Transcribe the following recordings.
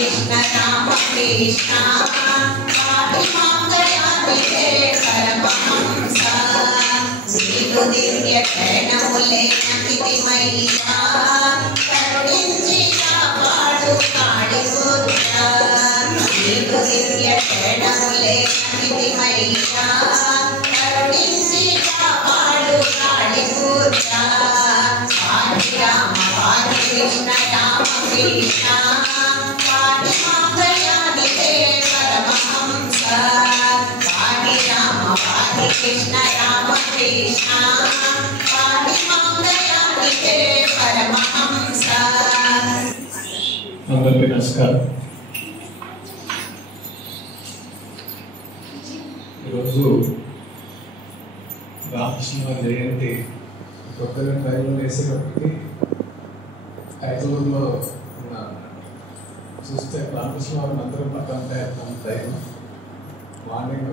कृष्ण राम कृष्ण पाहि मां दयानिधे परमहंस नीतु दिव्य चरणमुले नमितिमय्या करुणिंచి కాపాడు కాళీపుత్ర నీతు దివ్య చరణములే నమితిమయ్యా కరుణించి కాపాడు కాళీపుత్ర పాहि రామ పాहि కృష్ణ రామ కృష్ణ పాहि మాం దయానిధే పరమహంస పాहि రామ పాहि కృష్ణ రామ కృష్ణ పాहि మాం దయానిధే పరమహంస. అందరికీ నమస్కారం. ఈరోజు రామకృష్ణ జయంతి కొత్తగా ట్రైన్లో వేసేటప్పటికి హైదరాబాద్లో ఉన్నాను. చూస్తే రామకృష్ణ వారిని అందరూ పక్కన ట్రైన్ మార్నింగ్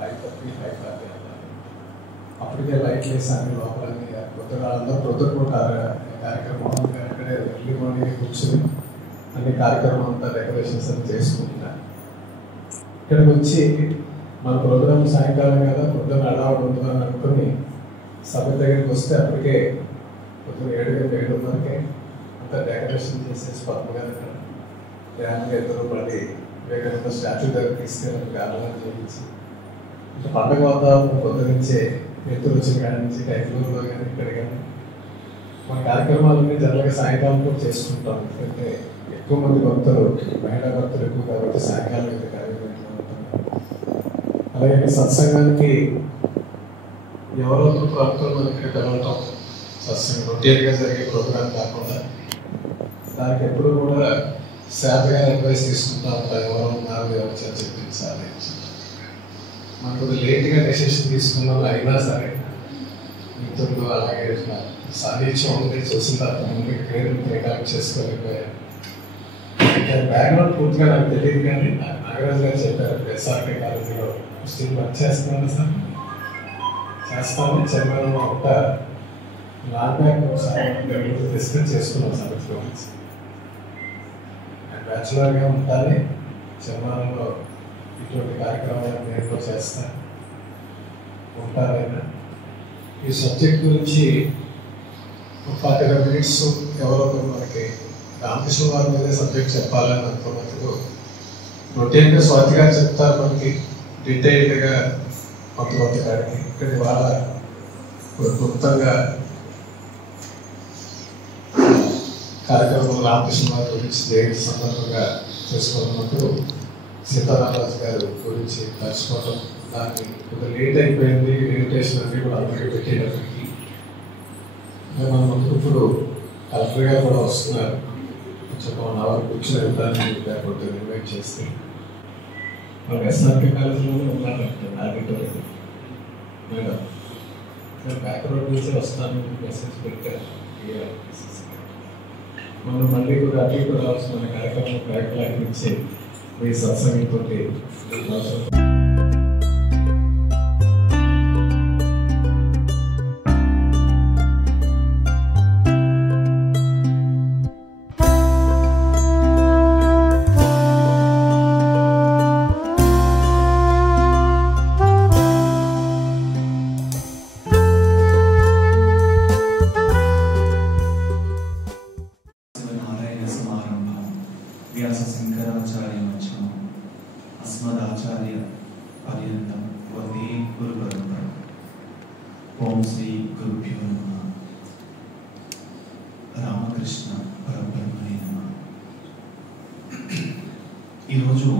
5:30, 5:40 అప్పటికే లైట్లు వేసాను లోపలని. కొత్తగా అందరూ ప్రొద్దుపూట కార్యక్రమం అక్కడే ఎర్లీ మార్నింగ్ కూర్చొని అన్ని కార్యక్రమం అంతా డెకరేషన్స్ అని చేసుకుంటున్నాను. ఇక్కడికి వచ్చి మన ప్రోగ్రామ్ సాయంకాలం కదా పొద్దున్న అడవాడు ఉంటుందని అనుకుని సభ దగ్గరికి వస్తే అప్పటికే పొద్దున్న 7:30కే అంతా డెకరేషన్ చేసేసి పద్మగారు ధ్యానంగా ఇద్దరు మళ్ళీ వివేకానంద స్టాచ్యూ దగ్గర తీసుకెళ్ళి గానం చేయించి అంటే పండుగ వాతావరణం పొద్దునుంచే ఎత్తులు వచ్చిన కాడి నుంచి కైకలూరులో కానీ ఇక్కడ కానీ మన కార్యక్రమాలన్నీ జనరల్గా సాయంకాలం కూడా చేసుకుంటాం. ఎందుకంటే ఎక్కువ మంది భక్తులు మహిళా భక్తులు ఎక్కువ కాబట్టి సాయంకాలం అయితే కార్యక్రమం అవుతుంది. అలాగే సత్సంగానికి ఎవరో భక్తులు మన ఇక్కడ వెళ్ళటం సత్సంగం రొటీన్గా జరిగే ప్రోగ్రాం కాకుండా దానికి ఎప్పుడు కూడా శ్రద్ధగా అడ్వైస్ తీసుకుంటూ ఉంటారు. ఎవరు ఉన్నారు ఎవరు చెప్పించాలి మనకు లేట్గా డెసిషన్ తీసుకున్నాం అయినా సరే మిత్రులు అలాగే సాధించం ఉంది చూసిన తర్వాత ముందు పేరు రికార్డ్ చేసుకోలేకపోయారు. బ్యాక్గ్రౌండ్ పూర్తిగా నాకు తెలియదు కానీ నాగరాజు గారు చెప్పారు ఎస్ఆర్కే కాలేజీలో స్టిల్ వర్క్ చేస్తున్నాను సార్ చేస్తాను చైర్మన్ ఒక లాంగ్ ఒకసారి డిస్కస్ చేసుకున్నాం సార్ గురించి. బ్యాచులర్గా ఉంటానే చైర్మన్లో ఇటువంటి కార్యక్రమాలు నేను చేస్తాను ఉంటారైనా ఈ సబ్జెక్ట్ గురించి 45 minutes ఎవరో మనకి రామకృష్ణ వారి మీదే సబ్జెక్ట్ చెప్పాలని అనుకున్నందుకు రొటీన్గా స్వాతిగా చెప్తారు మనకి డీటెయిల్డ్గా కొంత కాడికి ఇక్కడ వాళ్ళ క్లుప్తంగా కార్యక్రమం రామకృష్ణ వారి గురించి జయంతి సందర్భంగా చేసుకున్నప్పుడు సీతారామరాజు గారు గురించి తలుచుకోవడం దాన్ని కొంచెం లేట్ అయిపోయింది. ఇన్విటేషన్ అన్ని కూడా అందరికీ పెట్టేటప్పటికి మన ముందు ఇప్పుడు కలెక్టర్ గారు కూడా వస్తున్నారు. కొంచెం 1 hour కూర్చొని వెళ్తాను లేకపోతే ఇన్వైట్ చేస్తే మన ఎస్ఆర్కే కాలేజీలోనే ఉన్నారు ఆడిటోరియం మేడం నేను బ్యాక్ రోడ్ నుంచి వస్తాను మెసేజ్ పెట్టారు. మనం మళ్ళీ కూడా అటు ఇటు రావాల్సిన కార్యక్రమం బ్యాక్ ఇచ్చి మీ సత్సంగంతో अस्मदाचार्य पर्यंतम वंदे गुरु परंपरा. ओम श्री गुरुभ्यो नमः. रामकृष्ण परब्रह्मणे नमः. ఈరోజు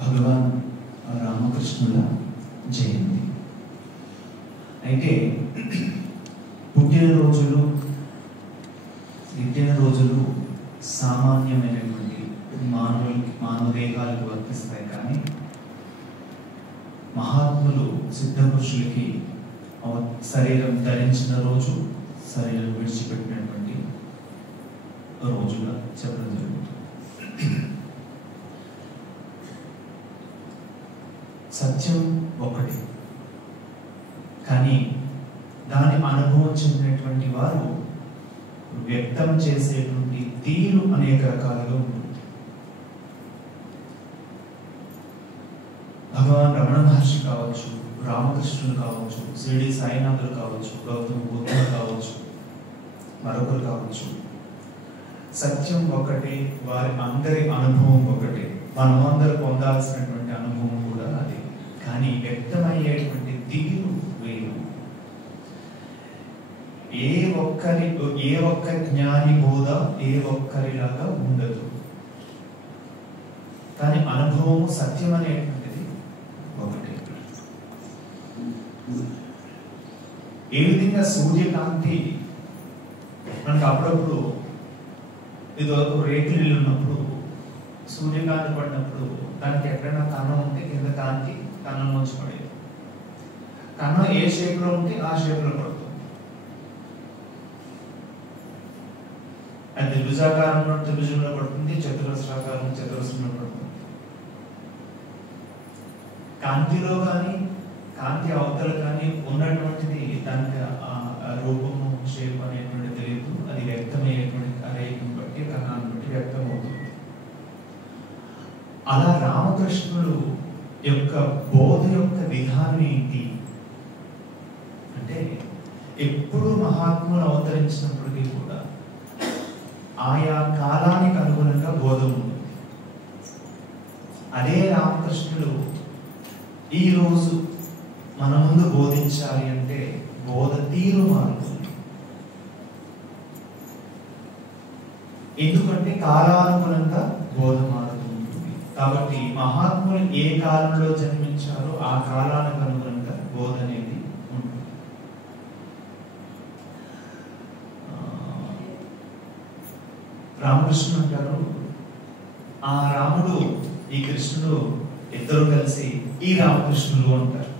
భగవాన్ రామకృష్ణుల జయంతి. అయితే పుట్టినరోజులు సామాన్యమైనటువంటి మానవదేహాలకు వర్తిస్తాయి. కానీ మహాత్ములు సిద్ధపురుషులకి శరీరం ధరించిన రోజు, శరీరం విడిచిపెట్టినటువంటి రోజుగా చెప్పడం జరుగుతుంది. సత్యం ఒకటి, కానీ దాని అనుభవం చెందినటువంటి వారు వ్యక్తం చేసేటువంటి తీరు అనేక రకాలుగా ఉంటుంది. భగవాన్ రమణ మహర్షి కావచ్చు, రామకృష్ణులు కావచ్చు, షిరిడి సాయినాథులు కావచ్చు, గౌతమ బుద్ధులు కావచ్చు, మరొకరు కావచ్చు, సత్యం ఒకటే, వారి అందరి అనుభవం ఒకటే, మనమందరూ పొందాల్సినటువంటి అనుభవం కూడా అదే. కానీ వ్యక్తమయ్యేటువంటి తీరు వేరు. ఏ ఒక్క జ్ఞాని బోధ ఏ ఒక్కరిలాగా ఉండదు. కానీ అనుభవం సత్యం అనేటువంటిది ఒకటే. ఏ విధంగా సూర్యకాంతి మనకు అప్పుడప్పుడు ఇదివరకు రేకులు ఉన్నప్పుడు సూర్యకాంతి పడినప్పుడు దానికి ఎక్కడైనా కన్నం ఉంటే కింద కాంతి కన్నం నుంచి పడేది. కన్నం ఏ షేప్ లో ఉంటే ఆ షేప్ లో పడుతుంది. అది త్రిభుజాకారంలో త్రిభుజంలో పడుతుంది, చతురస్రాకారం చతురస్రంలో పడుతుంది. కాంతిలో కానీ కాంతి అవతల కానీ ఉన్నటువంటిది దానికి రూపము షేప్ అనేటువంటి తెలియదు. అది వ్యక్తమయ్యేటువంటి రేఖను బట్టి కణాన్ని బట్టి వ్యక్తమవుతుంది. అలా రామకృష్ణుడు యొక్క బోధ యొక్క విధానం ఏంటి అంటే, ఎప్పుడు మహాత్ములు అవతరించినప్పటికీ కూడా ఆయా కాలానికి అనుగుణంగా బోధ ఉంటుంది. అదే రామకృష్ణుడు ఈరోజు మన ముందు బోధించాలి అంటే బోధ తీరు మారుతుంది. ఎందుకంటే కాలానుగుణంగా బోధ మారుతూ ఉంటుంది. కాబట్టి మహాత్ములు ఏ కాలంలో జన్మించారో ఆ కాలానికి అనుగుణంగా బోధ అనేది ఉంటుంది. రామకృష్ణుడు అంటారు, ఆ రాముడు ఈ కృష్ణుడు ఇద్దరు కలిసి ఈ రామకృష్ణులు అంటారు.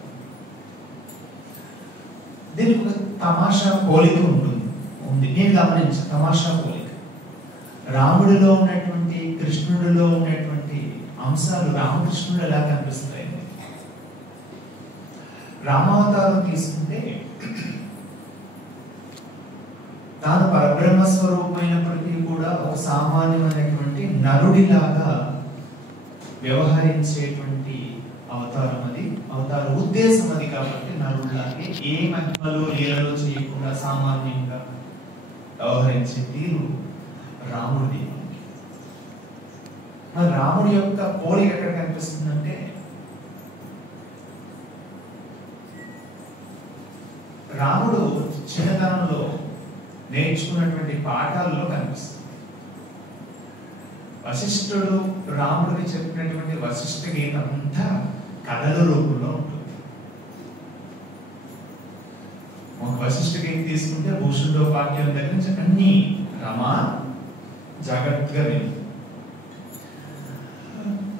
దీనికి ఒక తమాషా పోలిక ఉంది. నేను గమనించా తమాషా పోలిక. రాముడిలో ఉన్నటువంటి కృష్ణుడిలో ఉన్నటువంటి అంశాలు రామకృష్ణుడు ఎలా కనిపిస్తాయి? రామావతారం తీసుకుంటే తాను పరబ్రహ్మ స్వరూపమైనప్పటికీ కూడా ఒక సామాన్యమైనటువంటి నరుడిలాగా వ్యవహరించేటువంటి అవతారం అది. అవతార ఉద్దేశం అది. కాబట్టి నరుడిలాగే ఏ మహిమలో లీలలో చేయకుండా సామాన్యంగా వ్యవహరించే తీరు రాముడిది. మరి రాముడి యొక్క పోలిక ఎక్కడ కనిపిస్తుందంటే, రాముడు చిన్నతనంలో నేర్చుకున్నటువంటి పాఠాల్లో కనిపిస్తుంది. వశిష్ఠుడు రాముడికి చెప్పినటువంటి వశిష్ఠ గీతం అంతా కథల రూపంలో ఉంటుంది. ఒక వశిష్ఠ గీతం తీసుకుంటే భూషణోపాఖ్యం దగ్గర నుంచి అన్ని రమా జాగ్రత్తగా విను.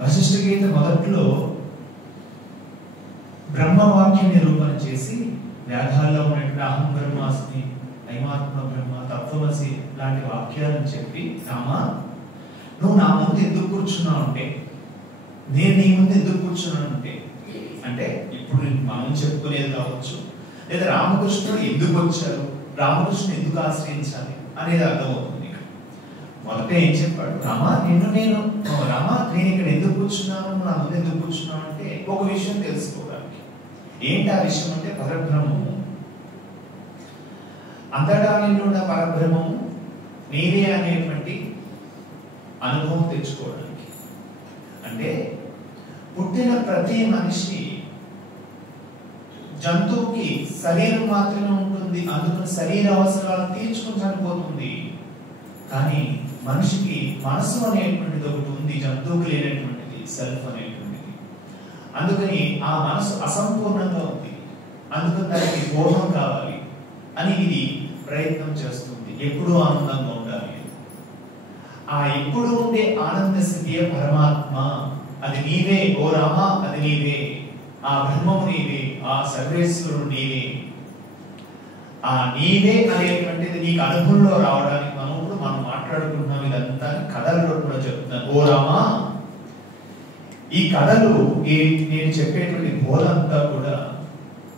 వశిష్ఠ గీత మొదట్లో బ్రహ్మవాక్య నిరూపణ చేసి వేదాల్లో ఉన్నటువంటి అహం బ్రహ్మాస్మి, ఐమాత్మ బ్రహ్మ, తత్వమసి లాంటి వాక్యాలను చెప్పి, రామా నువ్వు నా ముందు ఎందుకు కూర్చున్నావు అంటే, నేను నీ ముందు ఎందుకు కూర్చున్నాను అంటే ఇప్పుడు మనం చెప్పుకునేది కావచ్చు, లేదా రామకృష్ణుడు ఎందుకు వచ్చారు, రామకృష్ణుడు ఎందుకు ఆశ్రయించాలి అనేది అర్థమవుతుంది. మొదట ఏం చెప్పాడు, రామా నేను ఇక్కడ ఎందుకు కూర్చున్నాను, నా ముందు ఎందుకు కూర్చున్నాను అంటే ఒక విషయం తెలుసుకోవడానికి. ఏంటి ఆ విషయం అంటే పరబ్రహ్మము, అంతటా నిండున్న పరబ్రహ్మము నీవే అనేటువంటి అనుభవం తెచ్చుకోవడానికి. అంటే పుట్టిన ప్రతి మనిషి జంతువుకి శరీరం మాత్రమే ఉంటుంది, అందుకని శరీర అవసరాలు తీర్చుకుని చనిపోతుంది. కానీ మనిషికి మనసు అనేటువంటిది ఒకటి ఉంది, జంతువుకి లేనటువంటిది, సెల్ఫ్ అనేటువంటిది. అందుకని ఆ మనసు అసంపూర్ణంగా ఉంది, అందుకని దానికి మోహం కావాలి అని ఇది ప్రయత్నం చేస్తుంది. ఎప్పుడూ ఆనందంగా ఉండాలి. ఆ ఎప్పుడు ఉండే ఆనంద స్థితియే పరమాత్మ. అది నీవే ఓ రామా, అది నీవే, ఆ బ్రహ్మము నీవే, ఆ సర్వేశ్వరుడు నీవే. ఆ నీవే అనేటువంటిది నీకు అనుభవంలో రావడానికి మనం మాట్లాడుకుంటున్నాం. ఇదంతా కథల్లో కూడా చెప్తున్నాను. ఓ రామా, ఈ కథలు నేను చెప్పేటువంటి బోధ అంతా కూడా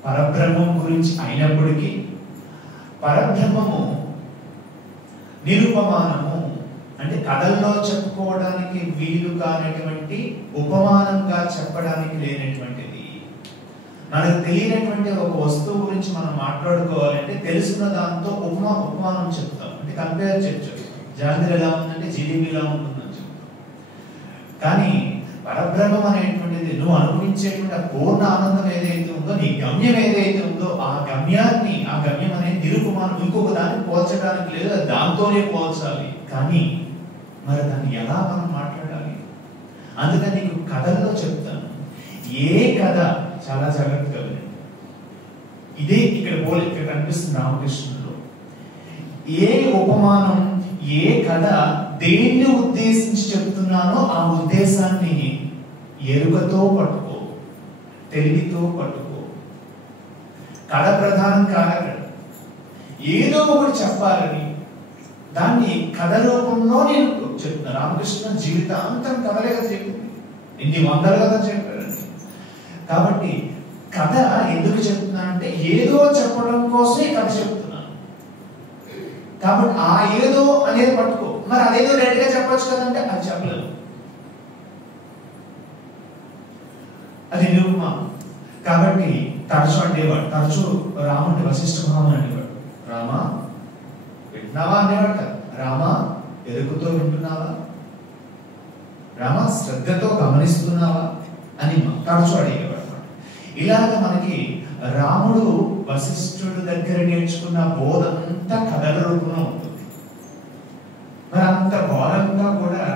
పరబ్రహ్మం గురించి అయినప్పటికీ పరబ్రహ్మము నిరుపమానము, కథల్లో చెప్పుకోవడానికి వీలు కానటువంటి, ఉపమానంగా చెప్పడానికి లేనటువంటిది. మనకు తెలియనటువంటి ఒక వస్తువు గురించి మనం మాట్లాడుకోవాలంటే తెలుసున్న దాంతో ఉపమానం చెప్తాం, అంటే కంపేర్ చెప్తాం. జాంగ్రీ ఎలా ఉందంటే జిలేబీ ఎలా ఉంటుందని చెప్తాం. కానీ పరబ్రహ్మం అనేటువంటిది నువ్వు అనుభవించేటువంటి పూర్ణ ఆనందం ఏదైతే ఉందో, నీ గమ్యం ఏదైతే ఉందో, ఆ గమ్యం అనేది నిరుపమానం, ఇంకొక దాన్ని పోల్చడానికి లేదు, దాంతోనే పోల్చాలి. కానీ మరి దాన్ని ఎలా మనం మాట్లాడాలి? అందుకని నీకు కథల్లో చెప్తాను. ఏ కథ, చాలా జాగ్రత్తగా వినండి, ఇదే ఇక్కడ పోలిక కనిపిస్తుంది రామకృష్ణుల్లో. ఏ ఉపమానం, ఏ కథ దేన్ని ఉద్దేశించి చెప్తున్నానో ఆ ఉద్దేశాన్ని ఎరుకతో పట్టుకో, తెలివితో పట్టుకో. కథ ప్రధానం కాదు, ఏదో ఒకటి చెప్పాలని దాన్ని కథ రూపంలో నేను చెప్తున్నా. రామకృష్ణ జీవితాంతం కథలే కదా చెప్పింది, ఎన్ని వందల కథ చెప్పారండి. కాబట్టి కథ ఎందుకు చెప్తున్నానంటే ఏదో చెప్పడం కోసమే కథ చెప్తున్నాను. కాబట్టి ఆ ఏదో అనేది పట్టుకో. మరి అదేదో రెడీగా చెప్పొచ్చు కదంటే అది చెప్పలేదు, అది నిరుపమా. కాబట్టి తరచు రాముడి వశిష్ఠ మహాముని అనేవాడు, రామా వింటున్నావా అనేవాడు కదా, రామా ఎరుకుతో వింటున్నావా, రామా శ్రద్ధతో గమనిస్తున్నావా అని తరచు అడిగేవాడు. ఇలాగ మనకి రాముడు వశిష్ఠుడు దగ్గర నేర్చుకున్న బోధంతా కథల రూపంలో ఉంటుంది. మరి అంత ఘోరంగా కూడా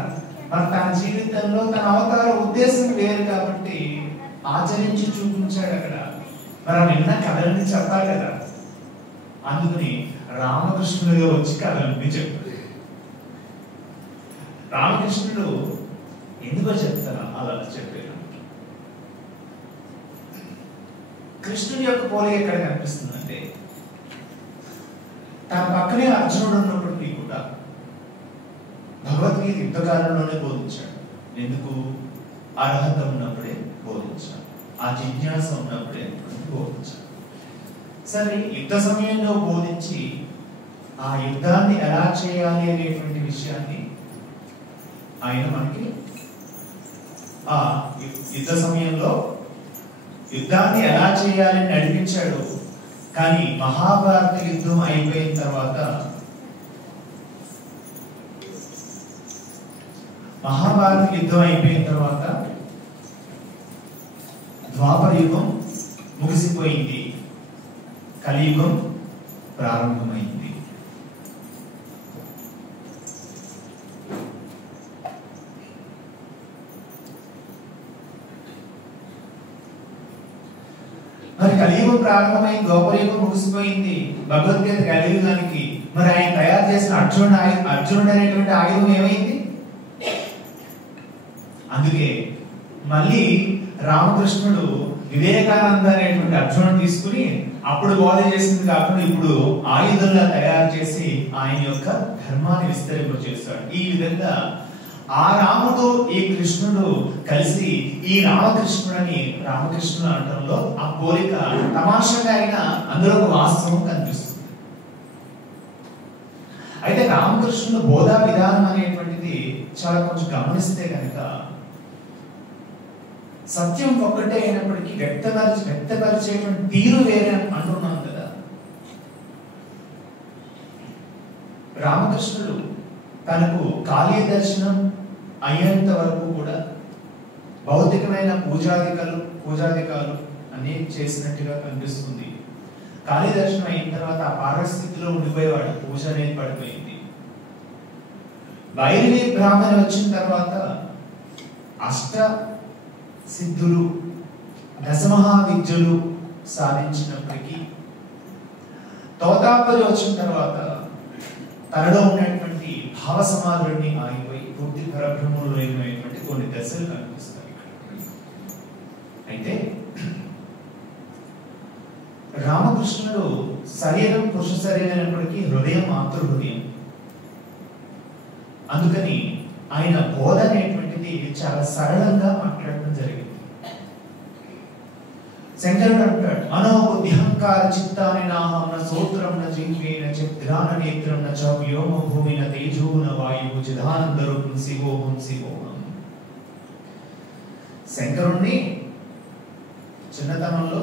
మరి తన జీవితంలో తన అవతార ఉద్దేశం వేరు కాబట్టి ఆచరించి చూపించాడు అక్కడ. మరి ఆ నిన్న కథలన్నీ చెప్పాలి కదా, అందుకని రామకృష్ణుడిగా వచ్చి కథలన్నీ చెప్పాడు. రామకృష్ణుడు ఎందుకో చెప్తారా అలా చెప్పారు. కృష్ణుడి యొక్క పోలిక ఎక్కడ కనిపిస్తుందంటే, తన పక్కనే అర్జునుడు ఉన్నప్పటికీ కూడా భగవద్గీత యుద్ధకాలంలోనే బోధించాడు. ఎందుకు? అర్హత ఉన్నప్పుడే బోధించాడు, ఆ జిజ్ఞాస ఉన్నప్పుడే బోధించాడు. సరే, యుద్ధ సమయంలో బోధించి ఆ యుద్ధాన్ని ఎలా చేయాలి అనేటువంటి విషయాన్ని ఆయన మనకి ఆ యుద్ధ సమయంలో యుద్ధాన్ని ఎలా చేయాలని నడిపించాడు. కానీ మహాభారత యుద్ధం అయిపోయిన తర్వాత, ద్వాపర యుగం ముగిసిపోయింది, కలియుగం ప్రారంభమైంది. మరి కలియుగం ప్రారంభమైంది, ద్వాపరయుగం ముగిసిపోయింది, భగవద్గీత కలియుగానికి మరి ఆయన తయారు చేసిన అర్జునుడు అనేటువంటి ఆయుధం ఏమైంది? అందుకే మళ్ళీ రామకృష్ణుడు వివేకానంద అనేటువంటి అర్జునుడు తీసుకుని అప్పుడు బోధ చేసింది కాకుండా ఇప్పుడు ఆయుధంగా తయారు చేసి ఆయన యొక్క ధర్మాన్ని విస్తరింపచేస్తాడు. ఈ విధంగా ఆ రాముడు ఈ కృష్ణుడు కలిసి ఈ రామకృష్ణుడు అనడంలో ఆ పోలిక తమాషగా అయినా అందులో ఒక వాస్తవం కనిపిస్తుంది. అయితే రామకృష్ణుడు బోధా విధానం అనేటువంటిది చాలా కొంచెం గమనిస్తే కనుక సత్యం ఒక్కటే అయినప్పటికీ వ్యక్తపరిచేటువంటి తీరు వేరే అంటున్నాం కదా. రామకృష్ణుడు తనకు కాళీ దర్శనం అయ్యేంత వరకు కూడా భౌతికమైన పూజాధికాలు అన్ని చేసినట్టుగా కనిపిస్తుంది. కాళీ దర్శనం అయిన తర్వాత ఆ పారస్థితిలో ఉండిపోయేవాడు, పూజ అనేది పడిపోయింది. వైరిని బ్రాహ్మణి వచ్చిన తర్వాత అష్ట సిద్ధులు, దశమహావిద్యలు సాధించినప్పటికీ తోతాపరి వచ్చిన తర్వాత తనలో ఉన్నటువంటి భావ సమాధుడిని ఆగిపోయి పూర్తి పరబ్రహ్మలో లేనటువంటి కొన్ని దశలు కనిపిస్తాయి. అయితే రామకృష్ణుడు శరీరం పురుష శరీరం అయినప్పటికీ హృదయం మాతృ హృదయం. అందుకని ఆయన బోధ అనేటువంటిది చాలా సరళంగా మాట్లాడటం జరిగింది. శంకరుడు అంటాడు, మనోబుద్ధి అహంకార చిత్తాని నాహం న సోత్రం న జిహ్వేన చిత్రాన నేత్రం న చ వ్యోమ భూమిన తేజోన వాయువు చిదానంద రూపం శివోహం శివోహం. శంకరుణ్ణి చిన్నతనంలో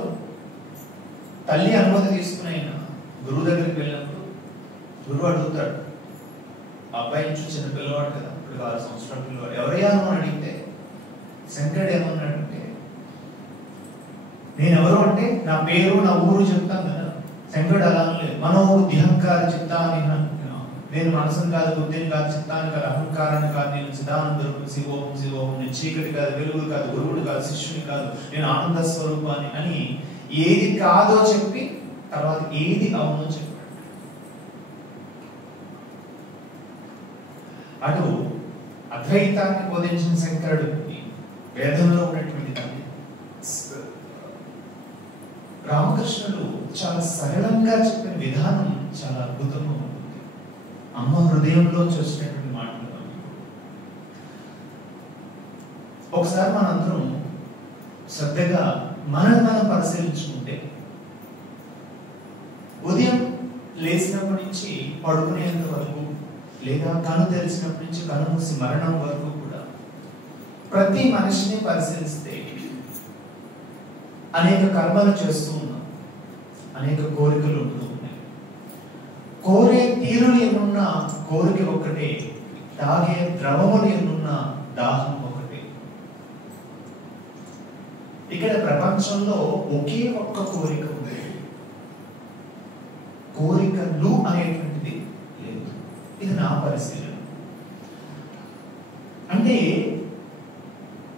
తల్లి అనుమతి తీసుకుని ఆయన గురువు దగ్గరికి వెళ్ళినప్పుడు గురువు అడుగుతాడు, అబ్బాయి నుంచి చిన్న పిల్లవాడు కదా, ఇప్పుడు 6 సంవత్సరాల పిల్లవాడు, ఎవరయ్యా అని అడిగితే శంకరుడు ఏమన్నాడంటే, నేనెవరు అంటే నా పేరు నా ఊరు చెప్తాను కదా. శంకరుడు అలా లేదు, మనోబుద్ధి అహంకార చిత్తాని, నేను మనసుని కాదు, బుద్ధిని కాదు, చిత్తాన్ని కాదు, అహంకారాన్ని కాదు, నేను చిదానంద శివోహం శివోహం, నేను చీకటి కాదు, వెలుగుడు కాదు, గురువుడు కాదు, శిష్యుని కాదు, నేను ఆనంద స్వరూపాన్ని అని ఏది కాదో చెప్పి తర్వాత ఏది అవునో చెప్పాడు. అటు అద్వైతాన్ని బోధించిన శంకరుడు వేదంలో ఉన్నటువంటి దాన్ని రామకృష్ణుడు చాలా సరళంగా చెప్పిన విధానం చాలా అద్భుతంగా ఉంటుంది. అమ్మ హృదయంలో చూసినటువంటి మాటలు. ఒకసారి మనందరం శ్రద్ధగా మనం పరిశీలించుకుంటే, ఉదయం లేచినప్పటి నుంచి పడుకునేంత వరకు లేదా కను తెరిచినప్పటి నుంచి కను మూసి మరణం వరకు కూడా ప్రతి మనిషిని పరిశీలిస్తే అనేక కర్మలు చేస్తూ ఉన్నాం, అనేక కోరికలు ఉంటూ ఉన్నాయి. కోరే తీరులు ఎన్నున్నా కోరిక ఒకటే, తాగే ద్రవములు ఎన్నున్నా దాహం ఒకటే. ఇక్కడ ప్రపంచంలో ఒకే ఒక్క కోరిక ఉంది, కోరికలు అనేటువంటిది లేదు. ఇది నా పరిశీలన. అంటే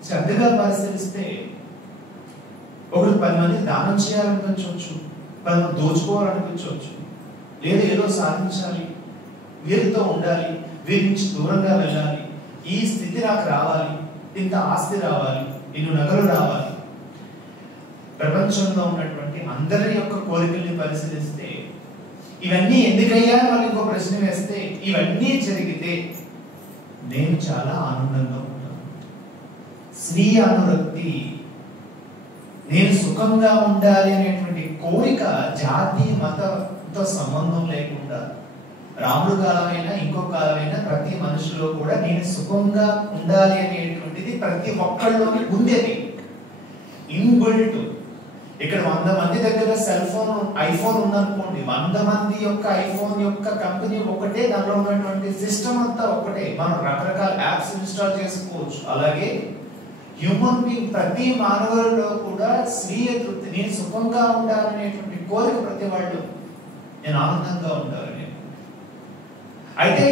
శ్రద్ధగా పరిశీలిస్తే ఒకరు 10 మందికి దానం చేయాలనిపించవచ్చు, 10 మంది దోచుకోవాలనిపించవచ్చు, లేదా ఏదో సాధించాలి, వీరితో ఉండాలి, వీరి నుంచి దూరంగా వెళ్ళాలి, ఈ స్థితి నాకు రావాలి, ఇంత ఆస్తి రావాలి, ఇన్ని నగలు రావాలి. ప్రపంచంలో ఉన్నటువంటి అందరి యొక్క కోరికల్ని పరిశీలిస్తే ఇవన్నీ ఎందుకయ్యా వాళ్ళు ఇంకో ప్రశ్న వేస్తే, ఇవన్నీ జరిగితే నేను చాలా ఆనందంగా ఉంటాను. స్వీయ అనురక్తి, నేను సుఖంగా ఉండాలి అనేటువంటి కోరిక జాతి మతంతో సంబంధం లేకుండా రాముడు కాలమైనా ఇంకో కాలమైనా ప్రతి మనిషిలో కూడా నేను సుఖంగా ఉండాలి అనేటువంటిది ప్రతి ఒక్కళ్ళలోని ఉండేది, ఇన్బిల్ట్. ఇక్కడ 100 మంది దగ్గర సెల్ ఫోన్ ఐఫోన్ ఉందనుకోండి, 100 మంది యొక్క ఐఫోన్ యొక్క కంపెనీ ఒకటే, దానిలో ఉన్నటువంటి సిస్టమ్ అంతా ఒకటే, మనం రకరకాల యాప్స్ ఇన్స్టాల్ చేసుకోవచ్చు. అలాగే హ్యూమన్ బీయింగ్ ప్రతి మానవులలో కూడా స్వీయ తృప్తి, నేను సుఖంగా ఉండాలనేటువంటి కోరిక ప్రతి వాళ్ళు, నేను ఆనందంగా ఉండాలని. అయితే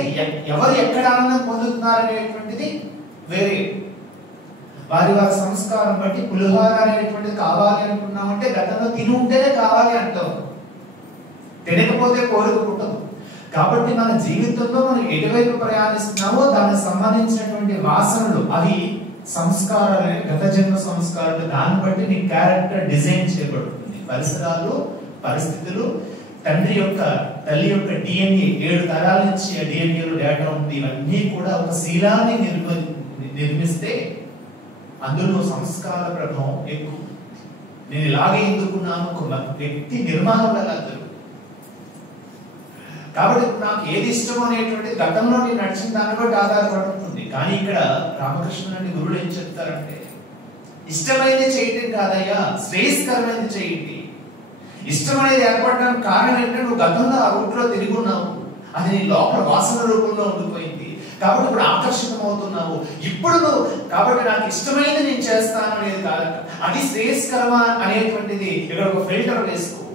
ఎవరు ఎక్కడ ఆనందం పొందుతున్నారనేటువంటిది వేరే. వారి సంస్కారం బట్టి పులిహోర అనేటువంటిది కావాలి అనుకున్నామంటే గతంలో తిని ఉంటేనే కావాలి అంటాం, తినకపోతే కోరిక పుట్టదు. కాబట్టి మన జీవితంలో మనం ఎటువైపు ప్రయాణిస్తున్నామో దానికి సంబంధించినటువంటి వాసనలు, అవి సంస్కారాలే, గత జన్మ సంస్కారాలు. దాన్ని బట్టి నీ క్యారెక్టర్ డిజైన్ చేయబడుతుంది. పరిసరాలు, పరిస్థితులు, తండ్రి యొక్క తల్లి యొక్క డిఎన్ఏ, 7 తరాల నుంచి ఆ డిఎన్ఏలో డేటా ఉంది. ఇవన్నీ కూడా ఒక శీలాన్ని నిర్మిస్తే అందులో సంస్కార ప్రభావం ఎక్కువ. నేను ఇలాగే ఎందుకున్నాను, ఒక వ్యక్తి నిర్మాణం ఎలా జరుగుతుంది. కాబట్టి నాకు ఏది ఇష్టం అనేటువంటిది గతంలో నేను నడిచిన దాన్ని బట్టి ఆధారపడుతుంది. కానీ ఇక్కడ రామకృష్ణుని గురువులు ఏం చెప్తారంటే, ఇష్టమైనది చేయటం కాదయ్యా, శ్రేయస్కరమైనది చేయండి. ఇష్టమైనది ఏర్పడడానికి కారణం ఏంటంటే నువ్వు గతంలో ఆ రూట్లో తిరిగి ఉన్నావు, అది నీ లోపల వాసన రూపంలో ఉండిపోయింది. కాబట్టి ఇప్పుడు ఆకర్షితం అవుతున్నావు. ఇప్పుడు నువ్వు కాబట్టి నాకు ఇష్టమైనది నేను చేస్తాను అనేది కాదు, అది శ్రేయస్కరమా అనేటువంటిది ఇక్కడ ఒక ఫిల్టర్ వేసుకో,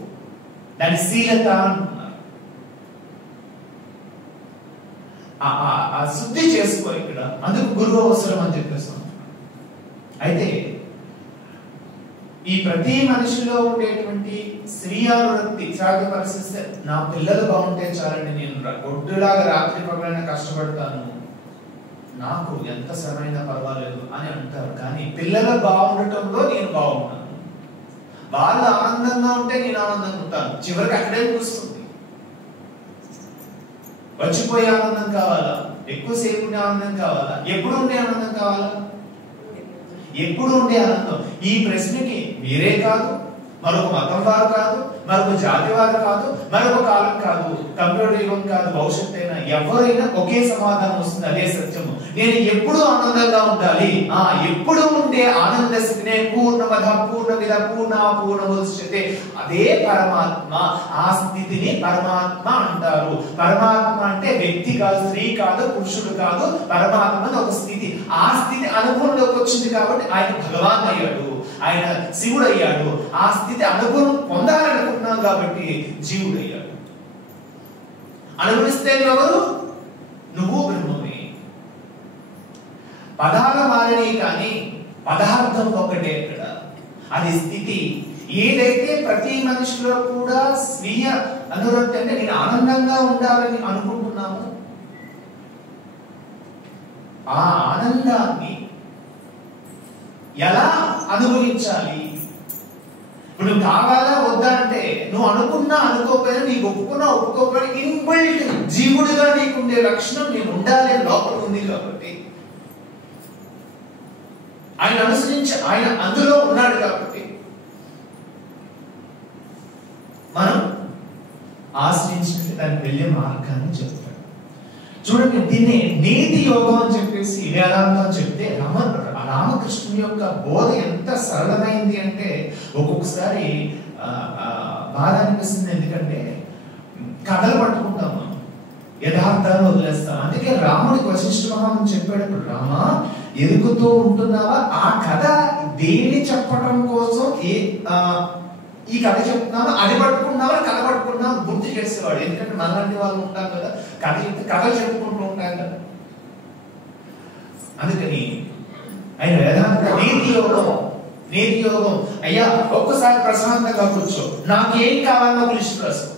దాని శీలత అంటున్నారు. ఆ శుద్ధి చేసుకో ఇక్కడ. అందుకు గురువు అవసరం అని చెప్పేస్తాం. అయితే ఈ ప్రతి మనిషిలో ఉండేటువంటి స్త్రీయానురక్తి త్యాగ పరిస్థితి, నా పిల్లలు బాగుంటే చాలండి, నేను ఒడ్డులాగా రాత్రి పగలైనా కష్టపడతాను, నాకు ఎంత శ్రమైనా పర్వాలేదు అని అంటారు. కానీ పిల్లలు బాగుండటంలో నేను బాగున్నాను, వాళ్ళు ఆనందంగా ఉంటే నేను ఆనందంగా ఉంటాను. చివరికి అక్కడే చూస్తుంది. వచ్చిపోయే ఆనందం కావాలా, ఎక్కువసేపు ఉండే ఆనందం కావాలా, ఎప్పుడు ఉండే ఆనందం కావాలా? ఎప్పుడు ఉండే ఆనందం. ఈ ప్రశ్నకి మీరే కాదు, మరొక మతం వారు కాదు, మరొక జాతి వారు కాదు, మరొక కాలం కాదు, కంప్యూటర్ యుగం కాదు, భవిష్యత్తు అయినా ఎవరైనా ఒకే సమాధానం వస్తుంది, అదే సత్యము. నేను ఎప్పుడు ఆనందంగా ఉండాలి, ఎప్పుడు ఉండే ఆనంద స్థితినే పూర్ణమద పూర్ణమిద పూర్ణముదచ్యతే, అదే పరమాత్మ. ఆ స్థితిని పరమాత్మ అంటారు. పరమాత్మ అంటే వ్యక్తి కాదు, స్త్రీ కాదు, పురుషుడు కాదు, పరమాత్మ ఒక స్థితి. ఆ స్థితి అనుభవంలోకి వచ్చింది కాబట్టి ఆయన భగవాన్ అయ్యాడు, ఆయన శివుడు అయ్యాడు. ఆ స్థితి అనుభవం పొందాలనుకుంటున్నాం కాబట్టి జీవుడు అయ్యాడు. అనుభవిస్తే ఎవరు? నువ్వు బ్రహ్మమే. పదాలు మారినాయి కానీ పదార్థం ఒకటే అక్కడ. అది స్థితి. ఏదైతే ప్రతి మనిషిలో కూడా స్వీయ అనురక్తి అంటే నేను ఆనందంగా ఉండాలని అనుకుంటున్నాము, ఆ ఆనందాన్ని ఎలా అనుభవించాలి? ఇప్పుడు కావాలా వద్దా అంటే నువ్వు అనుకున్నా అనుకోకపోయినా, నీకు ఒప్పుకున్నా ఒప్పుకోకపోయినా ఇన్బిల్ట్ జీవుడిగా నీకుండే లక్షణం నేను ఉండాలి లోపల ఉంది కాబట్టి, ఆయన అనుసరించి ఆయన అందులో ఉన్నాడు కాబట్టి మనం ఆశ్రయించినట్టు దానికి వెళ్ళే మార్గాన్ని చెప్తాడు. చూడండి, దీన్ని నీతి యోగం అని చెప్పేసి వేదాంతం చెప్తే రామకృష్ణుని యొక్క బోధ ఎంత సరళమైంది అంటే ఒక్కొక్కసారి బాధ అనిపిస్తుంది. ఎందుకంటే కథలు పట్టుకుంటాం మనం, యథార్థాలు వదిలేస్తాం. అందుకే రాముడికి వశిష్ఠ మహాముని చెప్పేటప్పుడు, రామా ఎదుగుతూ ఉంటున్నావా, ఆ కథ దేన్ని చెప్పటం కోసం ఈ కథ చెప్తున్నావా, అది పట్టుకున్నావా, కథ పట్టుకున్నావా గుర్తు చేసేవాడు. ఎందుకంటే మనలాంటి వాళ్ళు ఉంటాం కదా, కథ చెప్తే కథలు చెప్పుకుంటూ ఉంటాం కదా. అందుకని ఆయన వేదాంత నీతి యోగం అయ్యా ఒక్కసారి ప్రశాంతంగా కూర్చో, నాకేం కావాలో ఒక లిస్ట్ రాసుకో.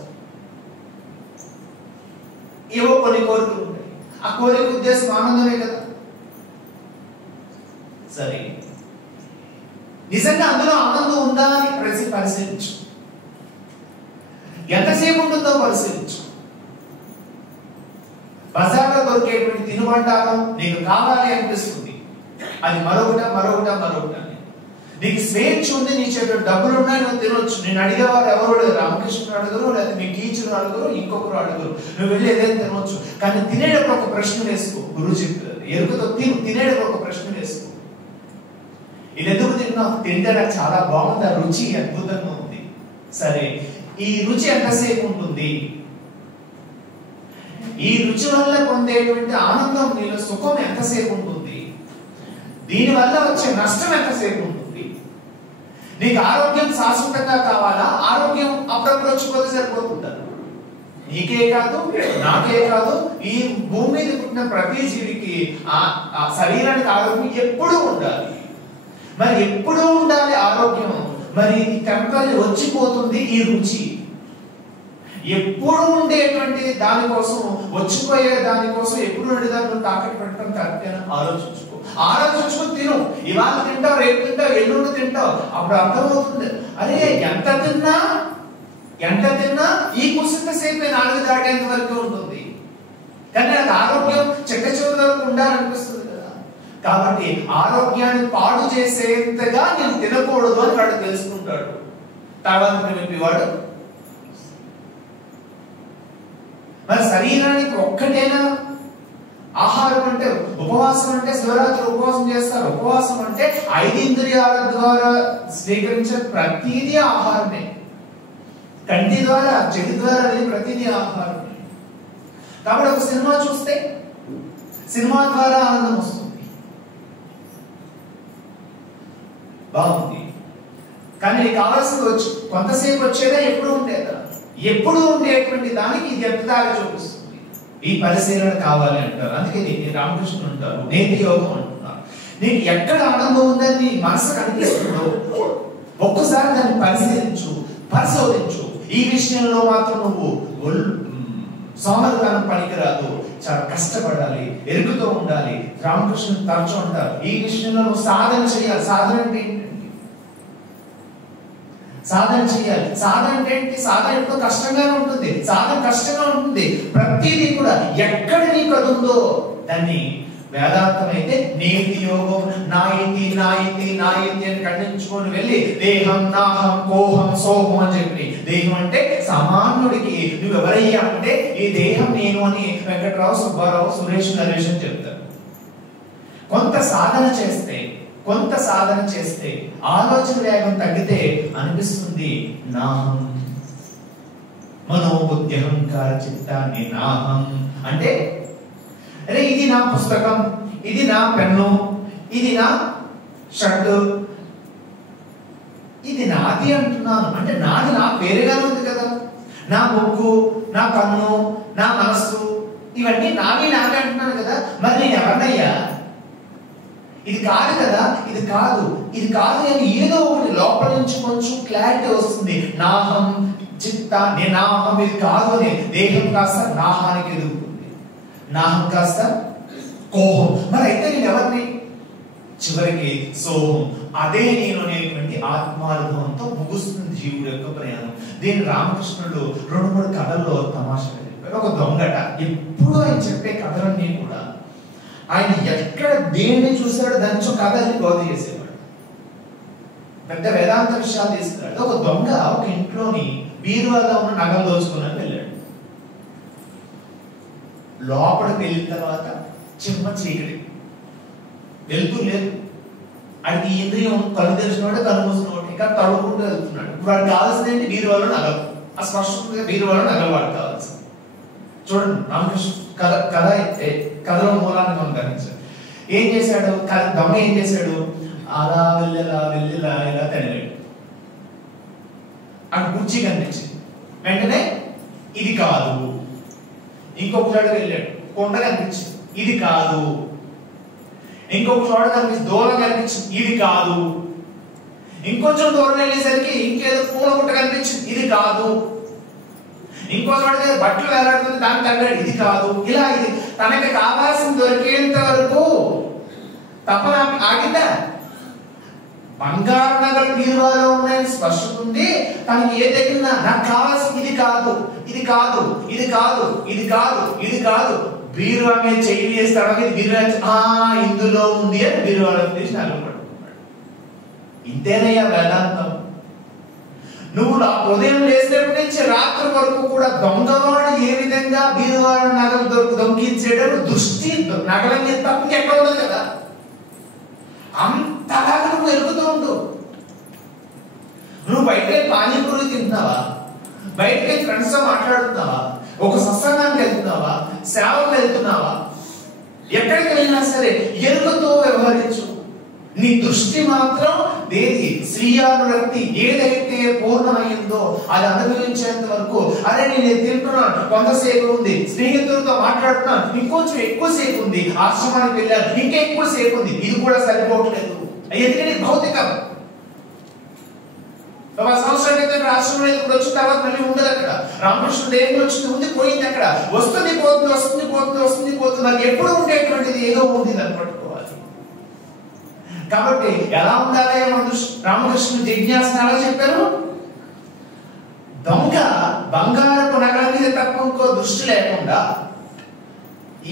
ఏవో కొన్ని కోరికలు ఉంటాయి, ఆ కోరిక ఉద్దేశం ఆనందమే కదా. సరే, నిజంగా అందులో ఆనందం ఉందా అని పరిశీలించు. ఎంతసేపు ఉంటుందో పరిశీలించు. బజార్లో దొరికేటువంటి తినుబండారం నీకు కావాలి అనిపిస్తుంది, అది మరొకట. నీకు స్వేచ్ఛ ఉంది, నీ చేతిలో డబ్బులు ఉన్నాయి, నువ్వు తినొచ్చు. నేను అడిగేవారు ఎవరు అడగరు, రామకృష్ణుడు అడగరు, లేదా మీ టీచర్ అడగరు, ఇంకొకరు అడగరు. నువ్వు వెళ్ళి ఏదైనా తినవచ్చు. కానీ తినేటప్పుడు ఒక ప్రశ్న వేసుకో. గురువు చెప్పారు, ఎరుకతో తినేటప్పుడు ఒక ప్రశ్న వేసుకో. ఇది ఎందుకు తిన్నావు? తింటే నాకు చాలా బాగుంది, ఆ రుచి అద్భుతంగా ఉంది. సరే, ఈ రుచి ఎంతసేపు ఉంటుంది? ఈ రుచి వల్ల పొందేటువంటి ఆనందం, నీలో సుఖం ఎంతసేపు ఉంటుంది? దీని వల్ల వచ్చే నష్టం ఎంతసేపు ఉంటుంది? నీకు ఆరోగ్యం శాశ్వతంగా కావాలా? ఆరోగ్యం అప్పుడప్పుడు వచ్చిపోతే సరిపోతుంటారు. నీకే కాదు, నాకే కాదు, ఈ భూమి మీద పుట్టిన ప్రతి జీవికి ఆ శరీరానికి ఆరోగ్యం ఎప్పుడూ ఉండాలి. మరి ఎప్పుడూ ఉండాలి ఆరోగ్యం. మరి టెంపరీ వచ్చిపోతుంది ఈ రుచి. ఎప్పుడు ఉండేటువంటి దానికోసం, వచ్చిపోయే దానికోసం ఎప్పుడు ఉండేదాన్ని తాకట్టు పెట్టడం కరెక్టేనా? ఆలోచించుకుని తిను. ఇవాళ తింటావు, రేపు తింటావు, ఎల్లుండి తింటావు. అప్పుడు అర్థమవుతుంది, అరే ఎంత తిన్నా ఈ కుసింత సేపు 4 దాటేంత వరకు ఉంటుంది. కానీ నాకు ఆరోగ్యం చెక్క చివరి వరకు ఉండాలనిపిస్తుంది కదా. కాబట్టి ఆరోగ్యాన్ని పాడు చేసేంతగా నేను తినకూడదు అని వాడు తెలుసుకుంటాడు. తర్వాత వాడు మరి శరీరానికి ఒక్కటేనా ఆహారం అంటే? ఉపవాసం అంటే శివరాత్రి ఉపవాసం చేస్తారు. ఉపవాసం అంటే 5 ఇంద్రియాల ద్వారా స్వీకరించే ప్రతిదీ ఆహారమే. కంటి ద్వారా, చెవి ద్వారా ప్రతిదీ ఆహారమే. కాబట్టి ఒక సినిమా చూస్తే సినిమా ద్వారా ఆనందం వస్తుంది, బాగుంది. కానీ నీకు కావాల్సింది కొంతసేపు వచ్చేదా, ఎప్పుడు ఉండేదా? ఎప్పుడు ఉండేటువంటి దానికి ఇది ఎంత దారి చూపిస్తుంది. ఈ పరిశీలన కావాలి అంటారు. అందుకే రామకృష్ణుడు అంటారు నీతి యోగం అంటున్నారు. నీకు ఎక్కడ ఆనందం ఉందని నీ మనసు కనిపిస్తుందో ఒక్కసారి దాన్ని పరిశోధించు. ఈ విషయంలో మాత్రం నువ్వు సోమరితనం పనికిరాదు, చాలా కష్టపడాలి, ఎరుగుతూ ఉండాలి. రామకృష్ణుడు తరచు అంటారు ఈ విషయంలో నువ్వు సాధన చేయాలి. సాధన అంటే సాధన అంటే ఏంటి? సాధన ఎప్పుడో కష్టంగానే ఉంటుంది. ప్రతిదీ కూడా ఎక్కడ నీకు అది ఉందో దాన్ని వేదాంతం అయితే నీతి యోగం నా ఇతి అని ఖండించుకొని వెళ్ళి దేహం నాహం కోహం సోహం అని చెప్పి, దేహం అంటే సామాన్యుడికి నువ్వు ఎవరయ్యా అంటే ఈ దేహం నేను అని వెంకట్రావు, సుబ్బారావు, సురేష్, నరేష్ అని చెప్తారు. కొంత సాధన చేస్తే ఆలోచన వేగం తగ్గితే అనిపిస్తుంది నాహం, మనోబుద్ధి అహంకార చిత్తాన్ని నాహం అంటే అరే ఇది నా పుస్తకం, ఇది నా పెన్ను, ఇది నా షర్టు, ఇది నాది అంటున్నాను. అంటే నాది నా పేరుగానే ఉంది కదా. నా ముక్కు, నా కన్ను, నా మనస్సు ఇవన్నీ నావి అంటున్నాను కదా. మరి నేను ఎవరినయ్యా? ఇది కాదు కదా, ఇది కాదు అని ఏదో ఒకటి లోపల నుంచి కొంచెం క్లారిటీ వస్తుంది. నాహం చిత్త నాహం ఇది కాదు అని దేహం కాస్త నాహానికి ఎదుగుతుంది, నాహం కాస్త కోహం. మరి అయితే నేను ఎవరిని? చివరికి సోహం, అదే నేను అనేటువంటి ఆత్మానుభవంతో ముగుస్తుంది జీవుడు యొక్క ప్రయాణం. దీని రామకృష్ణుడు 2-3 కథల్లో తమాషగా చెప్పారు. ఒక దొంగట ఎప్పుడు ఆయన చెప్పే కథలన్నీ కూడా ఆయన ఎక్కడ దేన్ని చూసాడో దాని కథల్ని బోధ చేసేవాడు. పెద్ద వేదాంత విషయాలు తీసుకున్నాడు. ఒక దొంగ ఒక ఇంట్లోని బీరువాలో ఉన్న నగలు దోచుకుని వెళ్ళాడు. లోపలికి వెళ్ళిన తర్వాత చిమ్మ చీకటి, వెళ్తూ లేదు. అది ఇంద్రియం కళ్ళు తెలిసినవాడు, కళ్ళు మూసినవాడు, ఇంకా తడుకుంటూ వెళ్తున్నాడు. ఇప్పుడు వాడికి కావాల్సింది ఏంటి? బీరువాలో నగలు. ఆ స్పష్టంగా బీరువాలో నగలు వాడికి కావాల్సింది. చూడండి రామకృష్ణ కథలో మూలాన్ని మనం గమనించాడు. ఏం చేశాడు? దొంగ ఏం చేశాడు? అలా వెళ్ళిలా ఇలా తడివాడు. అక్కడ కుర్చీ కనిపించింది. వెంటనే ఇది కాదు. ఇంకొక చోట వెళ్ళాడు, కొండ కనిపించింది, ఇది కాదు. ఇంకొక చోట కనిపించింది, దూరం కనిపించింది, ఇది కాదు. ఇంకొంచెం దూరం వెళ్ళేసరికి ఇంకేదో పూల గుట్ట కనిపించింది, ఇది కాదు. ఇంకో చోట బట్టలు వేలాడుతుంది, దానికి తగ్గాడు, ఇది కాదు. ఇలా ఇది తనకి కావాల్సింది దొరికేంత వరకు తపన ఆగిందా? బంగారు నగలు బీరువాలో ఉన్నాయని స్పష్టత ఉంది. తనకి ఏ దగ్గర నాకు కావాల్సింది ఇది కాదు, ఇది కాదు, ఇది కాదు, ఇది కాదు, ఇది కాదు. బీరువా మీద చెయ్యి వేస్తాడు, బీరువా ఇందులో ఉంది అని బీరువాలో తీసి నగలు పట్టుకున్నాడు. ఇంతేనయ్యా వేదాంతం. నువ్వు ఉదయం లేచినప్పటి నుంచి రాత్రి వరకు కూడా దొంగవాడు ఏ విధంగా బీరువాడు నగలు దొంగిలించేటప్పుడు దృష్టి నగల మీద తప్ప ఎక్కడ ఉండదు కదా. అంతలాగా నువ్వు వెలుగుతూ ఉండు. నువ్వు బయట పానీపూరి తింటున్నావా? బయటకి ఫ్రెండ్స్ తో మాట్లాడుతున్నావా? ఒక సత్సంగానికి వెళ్తున్నావా? సేవకు వెళ్తున్నావా? ఎక్కడికి వెళ్ళినా సరే ఎరుకతో వ్యవహరించు. నీ దృష్టి మాత్రం దేది శ్రీయానురక్తి ఏదైతే పూర్ణమైందో అది అనుభవించేంత వరకు, అరే నేను తింటున్నాను, కొంతసేపు ఉంది, స్నేహితులతో మాట్లాడుతున్నాను, ఇంకొంచెం ఎక్కువసేపు ఉంది, ఆశ్రమానికి వెళ్ళాను, ఇంకా ఎక్కువసేపు ఉంది, ఇది కూడా సరిపోవట్లేదు. ఎందుకంటే భౌతికం. ఒక సంవత్సరం క్రితం ఆశ్రమం ఇప్పుడు వచ్చిన తర్వాత మళ్ళీ ఉండదు అక్కడ. రామకృష్ణ దేవుడు వచ్చింది, ఉంది, పోయింది. అక్కడ వస్తుంది పోతుంది, వస్తుంది పోతుంది, వస్తుంది పోతుంది. నాకు ఎప్పుడు ఉండేటువంటిది ఏదో ఉంది అని పట్టుకోవాలి. కాబట్టి ఎలా ఉండాలి రామకృష్ణ జిజ్ఞాస ఎలా చెప్పారు? దొంగ బంగారపు నగల మీద తప్ప ఇంకో దృష్టి లేకుండా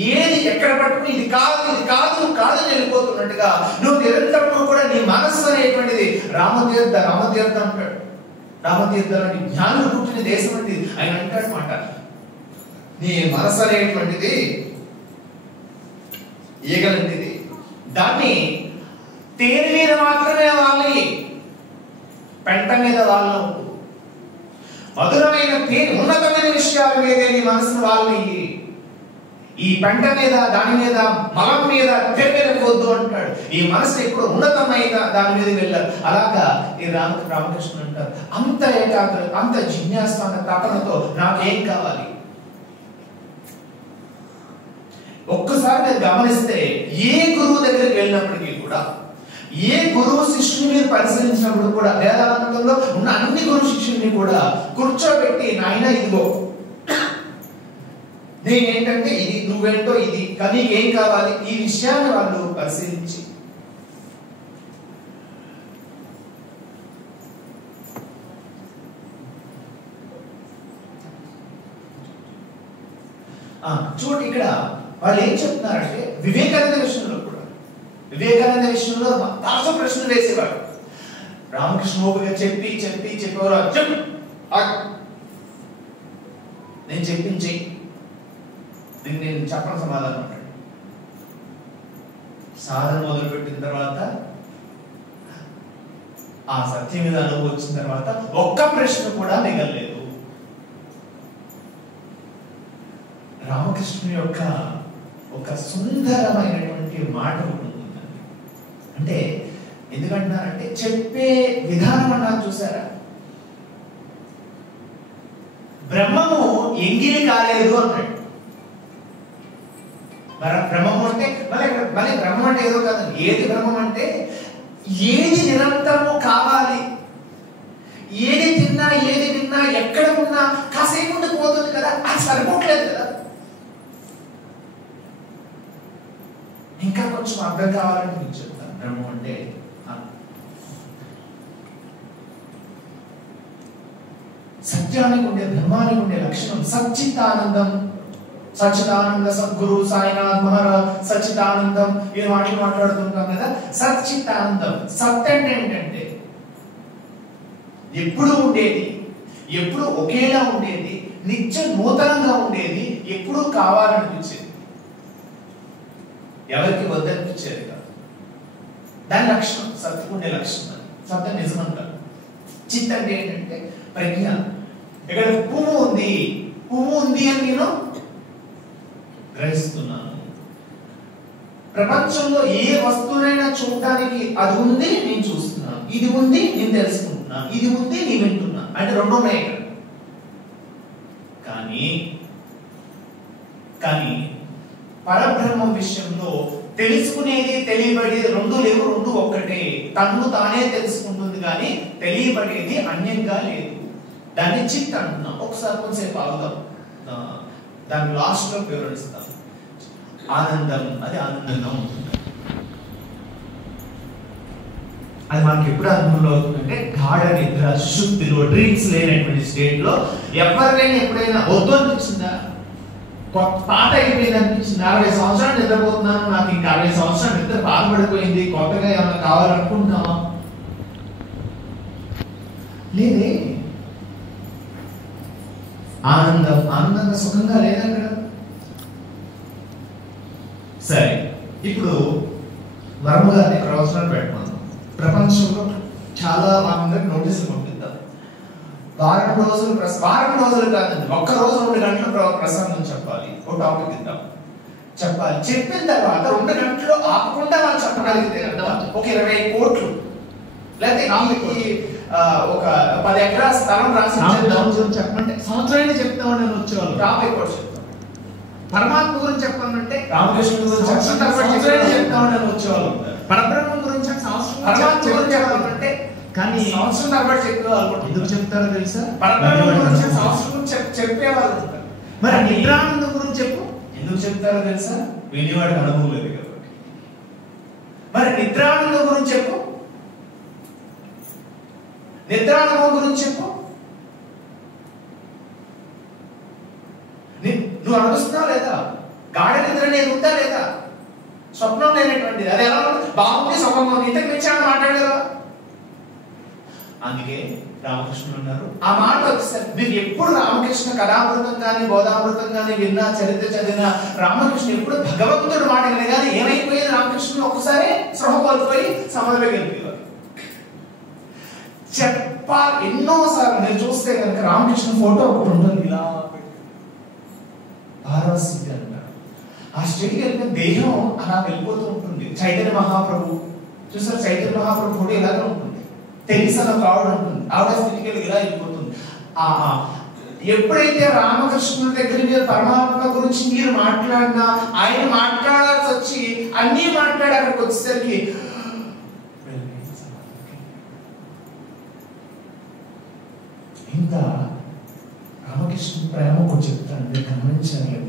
ఏది ఎక్కడ పట్టుకుని ఇది కాదు, ఇది కాదు, కాదు వెళ్ళిపోతున్నట్టుగా నువ్వు నిరంతరం కూడా నీ మనస్సు అనేటువంటిది రామతీర్థ అంటాడు. రామతీర్థం అంటే జ్ఞానులు పుట్టిన దేశం అంటే ఆయన అంటాడు మాట. నీ మనస్సు అనేటువంటిది ఈగలంటిది, దాన్ని తేనె మీద మాత్రమే వాళ్ళి, పెంట మీద వాళ్ళు. మధురమైన తేనె, ఉన్నతమైన విషయాల మీద నీ మనసును వాళ్ళి. ఈ పెంట మీద, దాని మీద, మలం మీద తెగవద్దు అంటాడు. ఈ మనసు ఎప్పుడు ఉన్నతమైన దాని మీద వెళ్ళారు. అలాగా ఈ రామకృష్ణ అంటారు, అంత ఏకాగ్ర, అంత జిజ్ఞాస, అంత తపనతో నాకేం కావాలి. ఒక్కసారి మీరు గమనిస్తే ఏ గురువు దగ్గరికి వెళ్ళినప్పటికీ కూడా, ఏ గురువు శిష్యుని మీరు పరిశీలించినప్పుడు కూడా, వేదాంతంలో ఉన్న అన్ని గురు శిష్యుల్ని కూడా కూర్చోబెట్టి, నాయన ఇదిగో నేనేంటంటే ఇది, నువ్వేంటో ఇది, కానీ ఏం కావాలి, ఈ విషయాన్ని వాళ్ళు పరిశీలించి చూడండి ఇక్కడ వాళ్ళు ఏం చెప్తున్నారంటే వివేకానంద విషయం వివేకానంద విషయంలో తరచు ప్రశ్నలు వేసేవాడు. రామకృష్ణ ఓపిక చెప్పి చెప్పి చెప్పేవారు, చెప్పు నేను చెప్పించి నేను చెప్పని సమాధానం అంటాడు. సాధన మొదలుపెట్టిన తర్వాత ఆ సత్యం మీద అనుభవం వచ్చిన తర్వాత ఒక్క ప్రశ్న కూడా మిగలలేదు. రామకృష్ణుని యొక్క ఒక సుందరమైనటువంటి మాట ఉంటుందండి. అంటే ఎందుకంటున్నారంటే చెప్పే విధానం అన్నారు చూసారా, బ్రహ్మము ఎంగిలి కాలేదు అన్నాడు. బ్రహ్మము అంటే మళ్ళీ బ్రహ్మం అంటే ఏదో కాదండి. ఏది బ్రహ్మం అంటే ఏది నిరంతరము కావాలి, ఏది తిన్నా ఎక్కడ ఉన్నా కాసేపు ఉండిపోతుంది కదా, అది సరిపోవట్లేదు కదా, ఇంకా కొంచెం అర్థం కావాలని నేను చెప్తాను. బ్రహ్మం అంటే సత్యానికి ఉండే ధర్మానికి ఉండే లక్షణం సచ్చితానందం. సచ్చిదానంద సద్గురు సాయినాథ్ మహారాజ్ సచ్చిదానందం ఈ మాటలు మాట్లాడుతుంటాం కదా. సచ్చిదానందం సత్ అంటే ఏంటంటే ఎప్పుడు ఉండేది, ఎప్పుడు ఒకేలా ఉండేది, నిత్య నూతనంగా ఉండేది, ఎప్పుడు కావాలనిపించేది, ఎవరికి వద్దనిపించేది కాదు. దాని లక్షణం సత్తుకు ఉండే లక్షణం. సత్యం నిజమంటారు. చిత్ అంటే ఏంటంటే ప్రజ్ఞ. ఇక్కడ పువ్వు ఉంది అని నేను గ్రహిస్తున్నాను. ప్రపంచంలో ఏ వస్తువునైనా చూడటానికి అది ఉంది, నేను చూస్తున్నాను, ఇది ఉంది, నేను తెలుసుకుంటున్నాను, ఇది ఉంది, నేను వింటున్నాను, అంటే రెండు ఉన్నాయి ఇక్కడ. కానీ పరబ్రహ్మం విషయంలో తెలుసుకునేది తెలియబడేది రెండు లేవు, రెండు ఒక్కటే. తన్ను తానే తెలుసుకుంటుంది కానీ తెలియబడేది అన్యంగా లేదు. దాన్ని చిత్ అంటున్నాం. ఒకసారి కొంచెంసేపు ఆగుదాం, దాన్ని లాస్ట్ లో వివరిస్తాం. ఆనందం, అది ఆనందంగా ఉంటుంది. అది మనకి ఎప్పుడు అనుభవంలో అవుతుందంటే గాఢ నిద్ర, సుషుప్తిలో, డ్రీమ్స్ లేనటువంటి స్టేట్ లో ఎవరికైనా ఎప్పుడైనా వద్దు అనిపించిందా? పాట అయిపోయింది అనిపించింది, 60 సంవత్సరాలు నిద్రపోతున్నాను, నాకు ఇంకా 60 సంవత్సరాలు నిద్ర బాధపడిపోయింది, కొత్తగా ఏమైనా కావాలనుకుంటున్నావా? లేదే. ఆనందంగా సుఖంగా లేదా అక్కడ? సరే, ఇప్పుడు వర్మ గారిని ప్రవచనాలు పెట్టమన్నాం. ప్రపంచంలో చాలా మందికి నోటీసులు పంపిద్దాం. వారం రోజులు కాదండి, ఒక్క రోజు 2 గంటలు ప్రసంగం చెప్పాలి, ఒక టాపిక్ ఇద్దాం, చెప్పాలి. చెప్పిన తర్వాత 2 గంటలు ఆపకుండా వాళ్ళు చెప్పగలిగితే ఒక 20 కోట్లు లేకపోతే ఒక 10 ఎకరాల స్థలం రాసి చెప్పమంటే సంవత్సరాన్ని చెప్తామని వచ్చేవాళ్ళు. 50 కోట్లు చెప్తాం. పరమాత్మ గురించి చెప్పాలంటే రామకృష్ణ గురించి చెప్తామని వచ్చేవాళ్ళు. పరబ్రహ్మం గురించి చెప్పాలంటే కానీ సంవత్సరం తరబడి చెప్పేవాళ్ళు. ఎందుకు చెప్తారో తెలుసా? పరబ్రహ్మం గురించి సంవత్సరం చెప్పేవాళ్ళు. మరి నిద్రానందం గురించి చెప్పు, ఎందుకు చెప్తారో తెలుసా? వినివాడికి అనుభవం లేదు కాబట్టి. మరి నిద్రానందం గురించి చెప్పు, నిద్రానుభవం గురించి చెప్పు. నువ్వు అనుభవిస్తున్నావు లేదా? గాఢ నిద్ర అనేది ఉందా లేదా? స్వప్నం లేనటువంటిది అది ఎలా బాగుంది, సుఖంగా ఉంది, ఇంతకు మించాలని మాట్లాడేదా? అందుకే రామకృష్ణుడు అన్నారు, ఆ మాట వచ్చేసరి మీరు ఎప్పుడు రామకృష్ణ కథామృతం కానీ బోధామృతం కానీ విన్నా, చరిత్ర చదివినా, రామకృష్ణ ఎప్పుడు భగవంతుడు మాట కానీ ఏమైపోయేది? రామకృష్ణుడు ఒక్కసారి స్పృహ కోల్పోయి సమాధిలోకి వెళ్ళిపోయారు. ఎన్నోసార్లు మీరు చూస్తే కనుక రామకృష్ణ ఫోటో ఒకటి ఉంటుంది, ఇలా పార్వతి అంటారు. ఆ స్టేట్కి వెళ్ళిన దేహం అలా వెళ్ళిపోతూ ఉంటుంది. చైతన్య మహాప్రభు చూసారు, చైతన్య మహాప్రభు ఫోటో ఇలాగే ఉంటుంది. తెలిసిన ఒక ఆవిడ ఉంటుంది, ఆవిడ స్థితికి ఇలా వెళ్ళిపోతుంది. ఎప్పుడైతే రామకృష్ణుడి దగ్గర మీరు పరమాత్మ గురించి మీరు మాట్లాడినా, ఆయన మాట్లాడాల్సి వచ్చి అన్ని మాట్లాడి అక్కడికి వచ్చేసరికి ఇంకా రామకృష్ణ ప్రేమ కూడా చెప్తాను, మీరు గమనించాలి అని.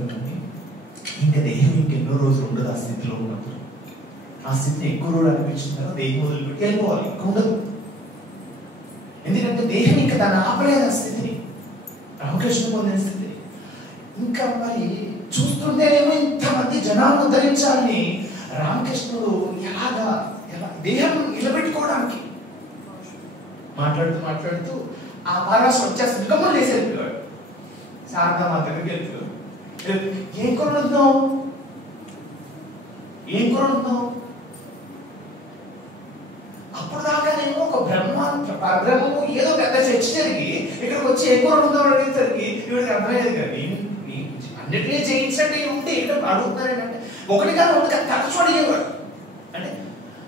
ఇంకా దేహం ఇంకెన్నో రోజులు ఉండదు ఆ స్థితిలో ఉన్నప్పుడు. ఆ స్థితిని ఎక్కువ రోజులు అనిపించిన తర్వాత దేహం వదిలిపెట్టి వెళ్ళిపోవాలి, ఇంకా ఉండదు. ఎందుకంటే దేహం ఇంకా దాన్ని ఆపలేదు ఆ స్థితిని, రామకృష్ణ పొందిన స్థితిని. ఇంకా మరి చూస్తుంటేనేమో ఇంతమంది జనాలను ధరించాలని రామకృష్ణుడు ఎలా దేహం నిలబెట్టుకోవడానికి మాట్లాడుతూ ఆ పారాశం వచ్చేస్తుంది, గమ్మలు వేసి వెళ్ళిపోయాడు. శారదా మా దగ్గరికి వెళ్తూ ఏం కూర వండుతున్నావు? అప్పుడు దాకానేమో ఒక పరబ్రహ్మము ఏదో పెద్ద చర్చ జరిగి ఇక్కడికి వచ్చి ఏం కూర వండుతావు అడిగేసరికి ఇవిడికి అర్థమయ్యేది కదా. అన్నిటినీ చేయించండి ఉంటే ఇక్కడ అడుగుతున్నారంటే ఒకటి కాదు ఒకటి తరచు అడిగేవాడు. అంటే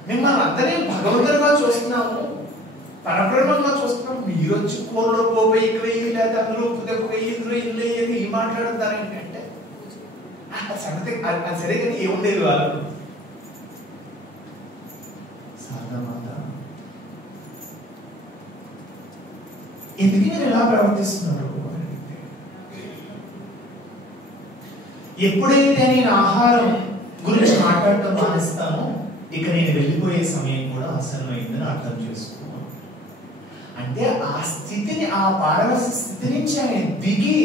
మిమ్మల్ని అందరినీ భగవంతుడిగా చూస్తున్నాము, పరబ్రహ్మంగా చూస్తున్నాము, మీరు వచ్చి కూరలో పోయి ఎక్కువ లేదా అందులో పుదకు ఇందులో ఇల్లు ఈ మాట్లాడుతారు ఏంటంటే సంగతి అది సరిగ్గా ఏముండేది వాళ్ళు. సాధామాత ఎందుకు మీరు ఎలా ప్రవర్తిస్తున్నారు? ఎప్పుడైతే నేను ఆహారం గురించి మాట్లాడటం మానేస్తానో ఇక నేను వెళ్ళిపోయే సమయం కూడా ఆసన్నమైందని అర్థం చేసుకోవాలి. అంటే ఆ స్థితిని, ఆ పారవశ స్థితి నుంచి ఆయన దిగి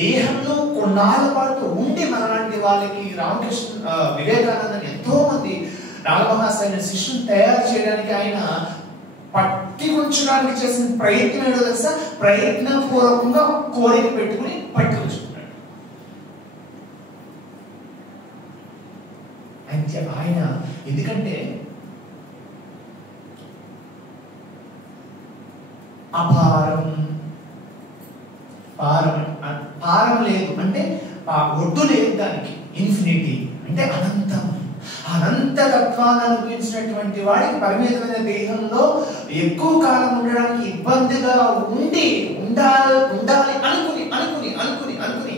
దేహంలో కొన్నాళ్ళ పాటు ఉండి మనలాంటి వాళ్ళకి రామకృష్ణ వివేకానందని ఎంతో మంది రామమహాశయ శిష్యుని తయారు చేయడానికి ఆయన పట్టి ఉంచడానికి చేసిన ప్రయత్నం ఏదో తెలుసా? ప్రయత్నపూర్వకంగా కోరిక పెట్టుకుని పట్టి ఉంచుకున్నాడు. ఆయన ఎందుకంటే అపారం పారం లేదు అంటే ఒడ్డు లేదు, దానికి ఇన్ఫినిటీ అంటే అనంతం. అనంత తత్వాన్ని అనుభవించినటువంటి వాడికి పరిమితమైన దేహంలో ఎక్కువ కాలం ఉండడానికి ఇబ్బందిగా ఉండాలి అనుకుని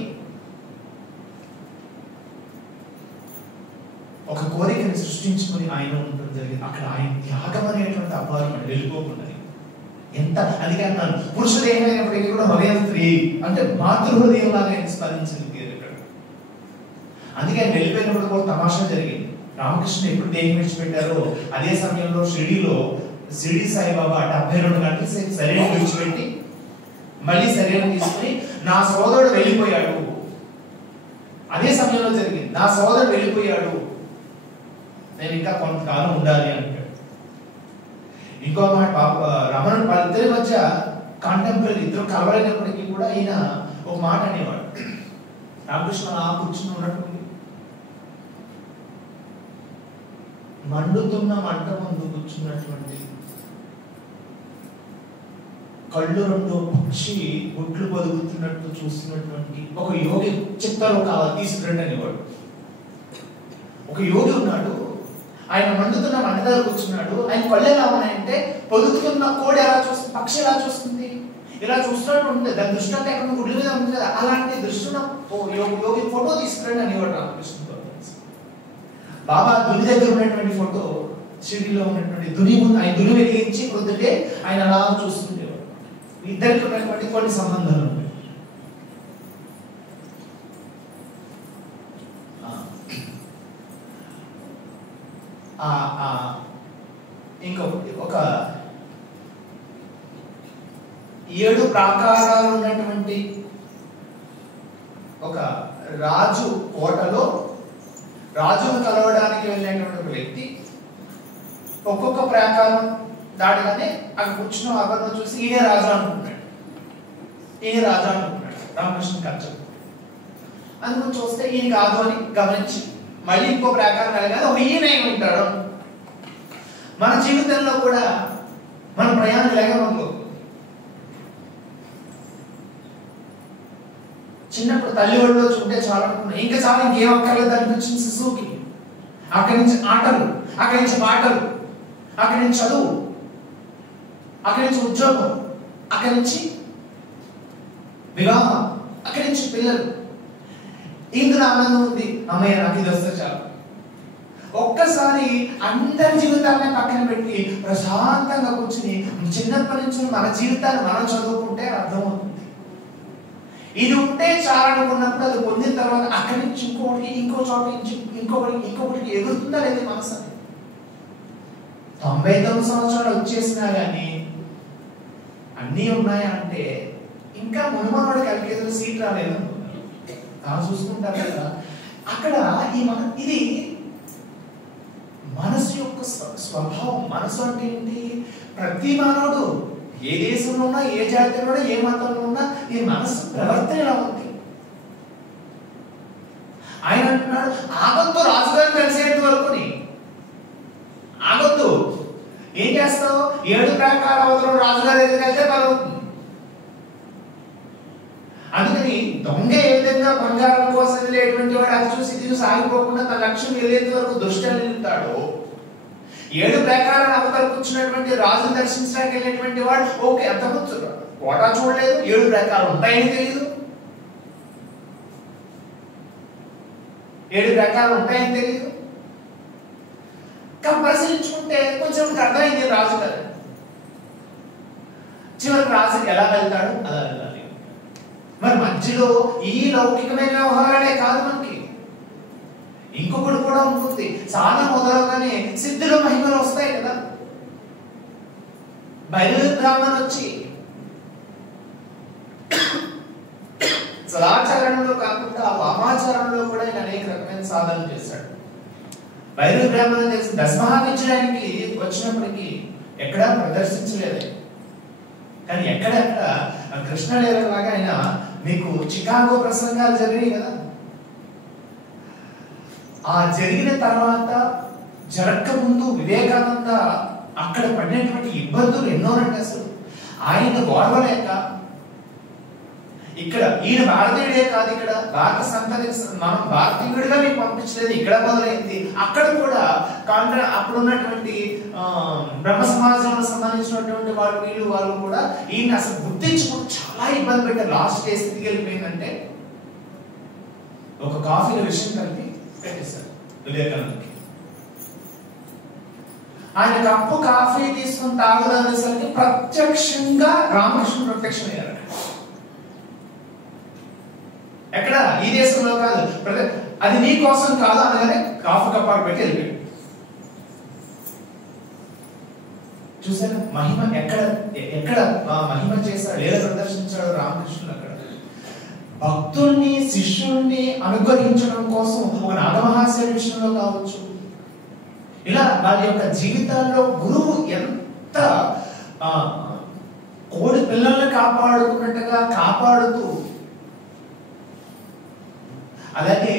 ఒక కోరికని సృష్టించుకుని ఆయన ఉండడం జరిగింది. అక్కడ ఆయన త్యాగం అనేటువంటి అపారం వెళ్ళిపోకుండా ఎంత అందుకే అన్నాను, పురుష దేహమైనప్పటికీ కూడా హృదయం స్త్రీ అంటే మాతృహృదయం లాగా ఆయన స్మరించగలిగారు ఇక్కడ. అందుకే ఆయన వెళ్ళిపోయినప్పుడు కూడా తమాషా జరిగింది. రామకృష్ణ ఎప్పుడు దేహం విడిచిపెట్టారో అదే సమయంలో షిరిడి సాయిబాబా 72 గంటల సేపు శరీరం విడిచిపెట్టి మళ్ళీ శరీరం తీసుకుని నా సోదరుడు వెళ్ళిపోయాడు, అదే సమయంలో జరిగింది. నా సోదరుడు వెళ్ళిపోయాడు, నేను ఇంకా కొంతకాలం ఉండాలి అంటాడు. ఇంకో మాట రమణ వాళ్ళిద్దరి మధ్య కాంటెంపరీ ఇద్దరు కలవలేనప్పటికీ కూడా ఈయన ఒక మాట అనేవాడు. రామకృష్ణ కూర్చుని ఉన్నట్టు మండుతున్న మంట ముందు కూర్చున్నటువంటి కళ్ళు రెండు పక్షి గుడ్లు పొదుగుతున్నట్టు చూస్తున్నటువంటి ఒక యోగి చిత్తాలు కావాలి తీసుకురండి అనేవాడు. ఒక యోగి ఉన్నాడు, ఆయన మండుతున్న మంట దగ్గర కూర్చున్నాడు. ఆయన కళ్ళు ఎలా ఉన్నాయంటే పొదుగుతున్న కోడి ఎలా చూస్తుంది, పక్షి ఎలా చూస్తుంది, ఇలా చూస్తున్నట్టు ఉంటుంది. దాని దృష్టి అంటే ఎక్కడ గుడ్ల మీద ఉంటుంది కదా, అలాంటి దృష్టిన యోగి ఫోటో తీసుకురండి అనేవాడు రామకృష్ణ. బాబా దుని దగ్గర ఉన్నటువంటి ఫోటో, షిరిడిలో ఉన్నటువంటి దుని ముందు ఆయన దుని వెలిగించి పొద్దుటే ఆయన అలా చూస్తుండేవాడు. ఇద్దరికి ఉన్నటువంటి కొన్ని సంబంధాలు ఉన్నాయి. ఇంకొకటి, ఒక 7 ప్రాకారాలు ఉన్నటువంటి ఒక రాజు కోటలో రాజును కలవడానికి వెళ్ళినటువంటి ఒక వ్యక్తి ఒక్కొక్క ప్రాకారం దాటిగానే అక్కడ కూర్చున్న అక్కడ చూసి ఈయన రాజు అనుకుంటున్నాడు. రామకృష్ణ ఖర్చు అందుకని చూస్తే ఈయన కాదు అని గమనించి మళ్ళీ ఇంకో ప్రాకారం కలిగానే ఒక ఈయన ఉంటాడు. మన జీవితంలో కూడా మన ప్రయాణం ఇలాగే మొదలు. చిన్నప్పుడు తల్లి ఒడిలో చూంటే చాలా అనుకున్నాం, ఇంకా చాలా ఇంకేం అక్కర్లేదు అనిపించింది శిశువుకి. అక్కడి నుంచి ఆటలు, అక్కడి నుంచి పాటలు, అక్కడి నుంచి చదువు, అక్కడి నుంచి ఉద్యోగం, అక్కడి నుంచి వివాహం, అక్కడి నుంచి పిల్లలు. ఇందులో ఆనందం ఉంది, అమ్మయ్య నాకు ఇది వస్తే చాలు. ఒక్కసారి అందరి జీవితాన్ని పక్కన పెట్టి ప్రశాంతంగా కూర్చుని చిన్నప్పటి నుంచి మన జీవితాన్ని మనం చదువుకుంటే అర్థమవుతుంది. ఇది ఉంటే చాలా అనుకున్నప్పుడు అది పొందిన తర్వాత అక్కడి నుంచి ఇంకొకటి, ఇంకో చోట ఇంకొకటికి ఎగురుతుందా లేదా మనసు అని. 99 సంవత్సరాలు వచ్చేసినా కానీ అన్నీ ఉన్నాయా అంటే ఇంకా మునుమనవాడికి ఎల్కేజీలో సీట్ రాలేదు, తాను చూసుకుంటారు కదా. అక్కడ ఇది యొక్క స్వభావం. మనసు అంటే ఏంటి? ప్రతి మానవుడు ఏ దేశంలో ఉన్నా, ఏ జాతిలో ఉన్నా, ఏ మతంలో ఉన్నా ఈ మనసు ప్రవర్తన ఎలా ఉంది? ఆయన అంటున్నాడు ఆగొద్దు రాజుగారిని కలిసేంత వరకుని ఆగొద్దు. ఏం చేస్తావు? 7 ప్రాకార అవతల రాజుగారి దగ్గరికి వెళ్తే పర్వతుంది. అందుకని దొంగ ఏ విధంగా బంగారం కోసం వెళ్ళేటువంటి వాడు అది చూసి ఇది చూసి ఆగిపోకుండా తన లక్ష్యం వెళ్ళేంత వరకు దృష్టిని నిలుపుతాడు. 7 ప్రాకారాల అవతల కూర్చున్నటువంటి రాజును దర్శించడానికి వెళ్ళేటువంటి వాడు ఓకే అంతకుముందు కోటా చూడలేదు, 7 ప్రాకారాలు ఉంటాయని తెలియదు, 7 ప్రాకారాలు ఉంటాయని తెలియదు. కానీ పరిశీలించుకుంటే కొంచెం అర్థమైంది రాజు కదా. చివరికి రాజు ఎలా వెళ్తాడు అలా వెళ్ళాలి. మరి మధ్యలో ఈ లౌకికమైన వ్యవహారాలే కాదు, మనకి ఇంకొకటి కూడా ఉంటుంది. సాధన మొదలగానే సిద్ధులు మహిమలు వస్తాయి కదా. బయలుబ్రాహ్మణ వచ్చి సదాచారంలో కాకుండా వామాచారంలో కూడా ఆయన అనేక రకమైన సాధనలు చేశాడు. బయలుబ్రాహ్మణం చేసి దశమహావిద్యడానికి వచ్చినప్పటికీ ఎక్కడా ప్రదర్శించలేదు. కానీ ఎక్కడెక్కడ కృష్ణలీలలాగా ఆయన మీకు చికాగో ప్రసంగాలు జరిగాయి కదా. ఆ జరిగిన తర్వాత జరగక ముందు వివేకానంద అక్కడ పడినటువంటి ఇబ్బందులు ఎన్నోనంటే అసలు ఆయన ఓర్వలేక ఇక్కడ ఈయన భారతీయుడే కాదు, ఇక్కడ భారత సంతతి మనం భారతీయుడిగా మీకు పంపించలేదు, ఇక్కడ మొదలైంది. అక్కడ కూడా అప్పుడు ఉన్నటువంటి బ్రహ్మ సమాజంలో సంబంధించినటువంటి వాళ్ళు కూడా ఈయన అసలు గుర్తించుకుంటూ చాలా ఇబ్బంది పెట్టారు. లాస్ట్ ఏ స్థితికి వెళ్ళిపోయిందంటే ఒక కాఫీలో విషయం కలిపి పెట్టేశారు వివేకానందకి. ఆయన కప్పు కాఫీ తీసుకుని తాగుదనేసరికి ప్రత్యక్షంగా రామకృష్ణ ప్రత్యక్షమయ్యారు. ఎక్కడ? ఈ దేశంలో కాదు, అది నీ కోసం కాదు అనగానే కాఫీ కప్పాలు పెట్టి వెళ్ళిపోయాడు. చూసారా మహిమ ఎక్కడ ఎక్కడ మహిమ చేశాడు, ఎలా ప్రదర్శించాడు రామకృష్ణుడు. అక్కడ భక్తుల్ని శిష్యుల్ని అనుగ్రహించడం కోసం ఒక నాగమహాశయ విషయంలో కావచ్చు, ఇలా వారి యొక్క జీవితాల్లో గురువు ఎంత కోడి పిల్లల్ని కాపాడుకున్నట్టుగా కాపాడుతూ. అలాగే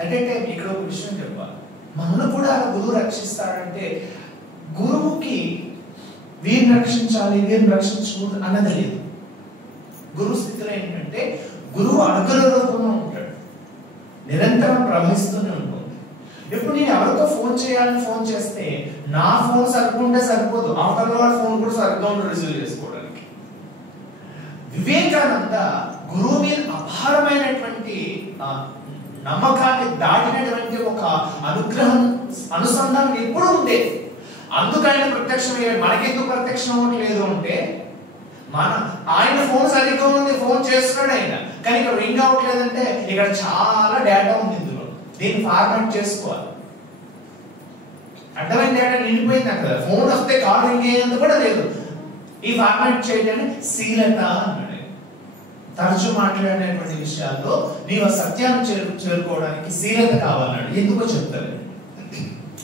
అంటే ఇక్కడ ఒక విషయం చెప్పాలి, మనల్ని కూడా గురువు రక్షిస్తాడంటే గురువుకి వీరిని రక్షించాలి వీరిని రక్షించకూడదు అన్నది లేదు. గురువు స్థితిలో ఏంటంటే గురువు అనుగ్రహ రూపంలో ఉంటాడు, నిరంతరం ప్రవహిస్తూనే ఉంటుంది. ఇప్పుడు నేను ఎవరితో ఫోన్ చేయాలని ఫోన్ చేస్తే నా ఫోన్ సరిగ్గా సరిపోదు, అవతల వాడి ఫోన్ కూడా సరిగ్గా రిసీవ్ చేసుకోవడానికి. వివేకానంద గురువు మీద అపారమైనటువంటి నమ్మకాన్ని దాటినటువంటి ఒక అనుగ్రహం అనుసంధానం ఎప్పుడు ఉండేది. అందుకైనా ప్రత్యక్షమయ్యాడు. మనకెందుకు ప్రత్యక్షం అవ్వట్లేదు అంటే ఆయన ఫోన్ సరిగ్గా ఉంది, ఫోన్ చేస్తున్నాడు ఆయన, కానీ ఇక్కడ రింగ్ అవ్వట్లేదంటే ఇక్కడ చాలా డేటా ఉంది, ఇందులో దీన్ని ఫార్మాట్ చేసుకోవాలి. అడ్డమైన డేటా నిండిపోయింది అక్కడ. ఫోన్ వస్తే కాల్ రింగ్ అయ్యేందుకు కూడా లేదు. ఈ ఫార్మాట్ చేయడానికి శీలత అన్నాడు. తరచు మాట్లాడేటువంటి విషయాల్లో నీవు సత్యాన్ని చేరుకోవడానికి శీలత కావాలన్నాడు. ఎందుకో చెప్తాను,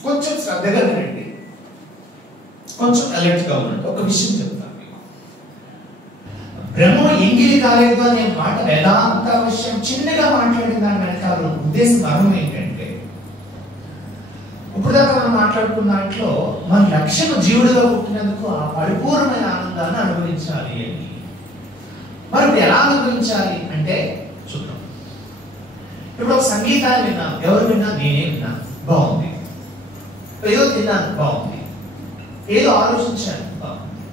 కొంచెం శ్రద్ధగా వినండి, కొంచెం అలర్ట్ గా ఉండండి. ఒక విషయం చెప్తాను. బ్రహ్మ ఎంగిలి కాలేదు అనే మాట వేదాంత విషయం చిన్నగా మాట్లాడిన దాని వెనకాల ఉద్దేశం మర్మం ఏంటంటే, ఇప్పుడు దాకా మనం మాట్లాడుకున్న దాంట్లో మన లక్ష్యం జీవుడిగా పుట్టినందుకు ఆ పరిపూర్ణమైన ఆనందాన్ని అనుభవించాలి అని. మరి ఎలా అనుభవించాలి అంటే చూద్దాం. ఇప్పుడు ఒక సంగీతాన్ని విన్నాను, ఎవరు విన్నా? నేనే విన్నా, బాగుంది. ఏదో తిన్నాను, బాగుంది. ఏదో ఆలోచించాను, బాగుంది.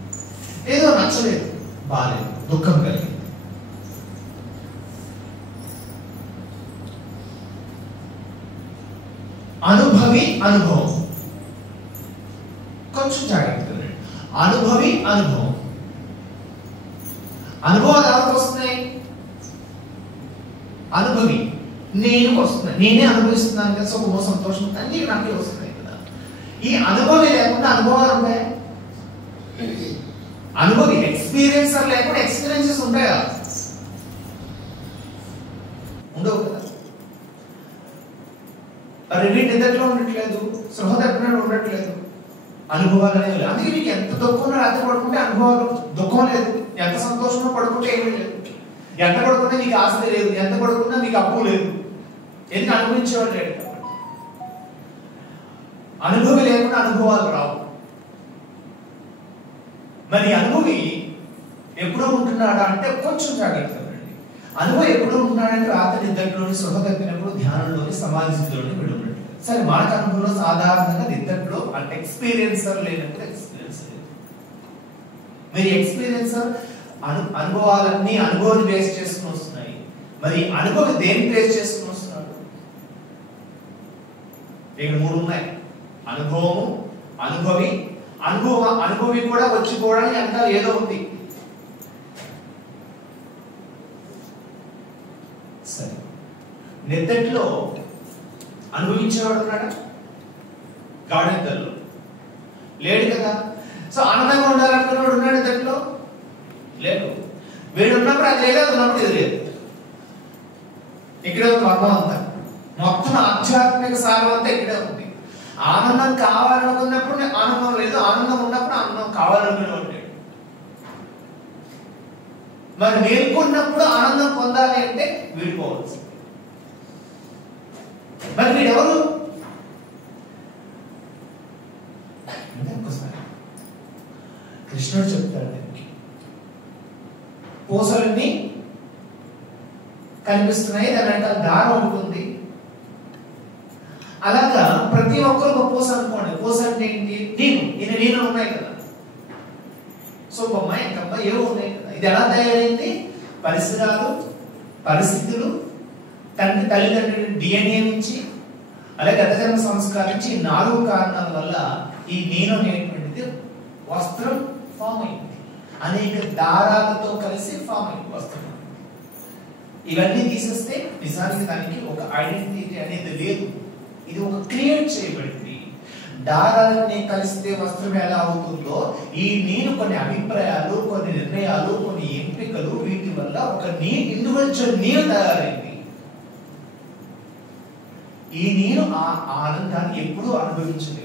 ఏదో నచ్చలేదు, బాగాలేదు, దుఃఖం కలిగింది. అనుభవి అనుభవం, కొంచెం జాగ్రత్తగా అనుభవి అనుభవం. అనుభవాలు ఎవరికి వస్తున్నాయి? అనుభవి నేను వస్తున్నాయి, నేనే అనుభవిస్తున్నాను కదా, సుఖమో సంతోషం అన్ని నాకే వస్తున్నాయి కదా. ఈ అనుభవి లేకుండా అనుభవాలు ఉంటాయా? అనుభవి ఎక్స్పీరియన్సర్ లేకుండా ఎక్స్పీరియన్సెస్ ఉంటాయా? ఉండవు కదా. రెండింటి నిద్రలో ఉండట్లేదు, స్పృహ తప్పినట్టు ఉండట్లేదు, అనుభవాలు అనేవి లేవు. అందుకే నీకు ఎంత దుఃఖం రాత్రి పడుకుంటే అనుభవాలు దుఃఖం లేదు, ఎంత సంతోషంగా పడుకుంటే ఏమీ లేదు, ఎంత పడుకున్నా నీకు ఆస్తి లేదు, ఎంత పడుకున్నా నీకు అప్పు లేదు. ఎందుకు అనుభవించేవాడు లేడు. అనుభవి లేకుండా అనుభవాలు రావు. మరి అనుభవి ఎప్పుడూ ఉంటున్నాడా అంటే కొంచెం జాగ్రత్తగా ఉండండి. అనుభవి ఎప్పుడూ ఉంటున్నాడంటే రాత్రి నిద్రలోని స్పృహ తప్పినప్పుడు ధ్యానంలోని సమాధి స్థితిలోని వెళ్ళినట్టు. సరే మనకు అనుభవంలో సాధారణంగా నిద్రలో అంటే ఎక్స్పీరియన్సర్ లేనప్పుడు ఎక్స్పీరియన్స్ లేదు. మీరు ఎక్స్పీరియన్సర్ అనుభవాలన్నీ అనుభవాన్ని బేస్ చేసుకుని వస్తున్నాయి. మరి అనుభవం దేన్ని బేస్ చేసుకుని వస్తున్నాడు? ఇక్కడ 3 ఉన్నాయి: అనుభవము, అనుభవి, అనుభవి కూడా వచ్చిపోవడానికి అంతా ఏదో ఉంది. సరే, నిద్రలో అనుభవించేవాడు ఉన్నాడా? గాఢనిద్రలో లేడు కదా. సో ఆనందంగా ఉండాలనుకున్నవాడు ఉన్నాడు నిద్రలో? లేదు. వీడు ఉన్నప్పుడు అది లేదు, అది ఉన్నప్పుడు ఇది లేదు. ఇక్కడే మర్మం అంతా, మొత్తం ఆధ్యాత్మిక సారం అంతా ఇక్కడే ఉంది. ఆనందం కావాలనుకున్నప్పుడు ఆనందం లేదు, ఆనందం ఉన్నప్పుడు ఆనందం కావాలనుకునేవాడు లేడు. మరి నేర్కొన్నప్పుడు ఆనందం పొందాలి అంటే వీడిపోవచ్చు. మరి వీడెవరు? కృష్ణుడు చెప్తాడు, పూసలన్నీ కనిపిస్తున్నాయి, దాని వెనక దారం ఉంటుంది. అలాగా ప్రతి ఒక్కరు ఒక పూస అనుకోండి. పూస అంటే ఏంటి? నేను ఉన్నాయి కదా. సో బొమ్మ, ఎంకమ్మ ఏవో ఉన్నాయి కదా. ఇది ఎలా తయారైంది? పరిసరాలు, పరిస్థితులు, తల్లిదండ్రుల DNA నుంచి, అలాగే గతజన్మ సంస్కారం నుంచి, 4 కారణాల వల్ల ఈ నేను అనేటువంటిది వస్త్రం ఫామ్ అయింది. అనేక దారాలతో కలిసి ఫామ్ అయింది వస్త్రం. ఇవన్నీ తీసేస్తే నిజానికి దానికి ఒక ఐడెంటిటీ అనేది లేదు. ఇది ఒక క్రియేట్ చేయబడింది. దారాలన్నీ కలిస్తే వస్త్రం ఎలా అవుతుందో, ఈ నేను కొన్ని అభిప్రాయాలు, కొన్ని నిర్ణయాలు, కొన్ని ఎంపికలు, వీటి వల్ల ఒక ఇండివిజువల్ నేను తయారైంది. ఈ నేను ఆ ఆనందాన్ని ఎప్పుడూ అనుభవించలేదు.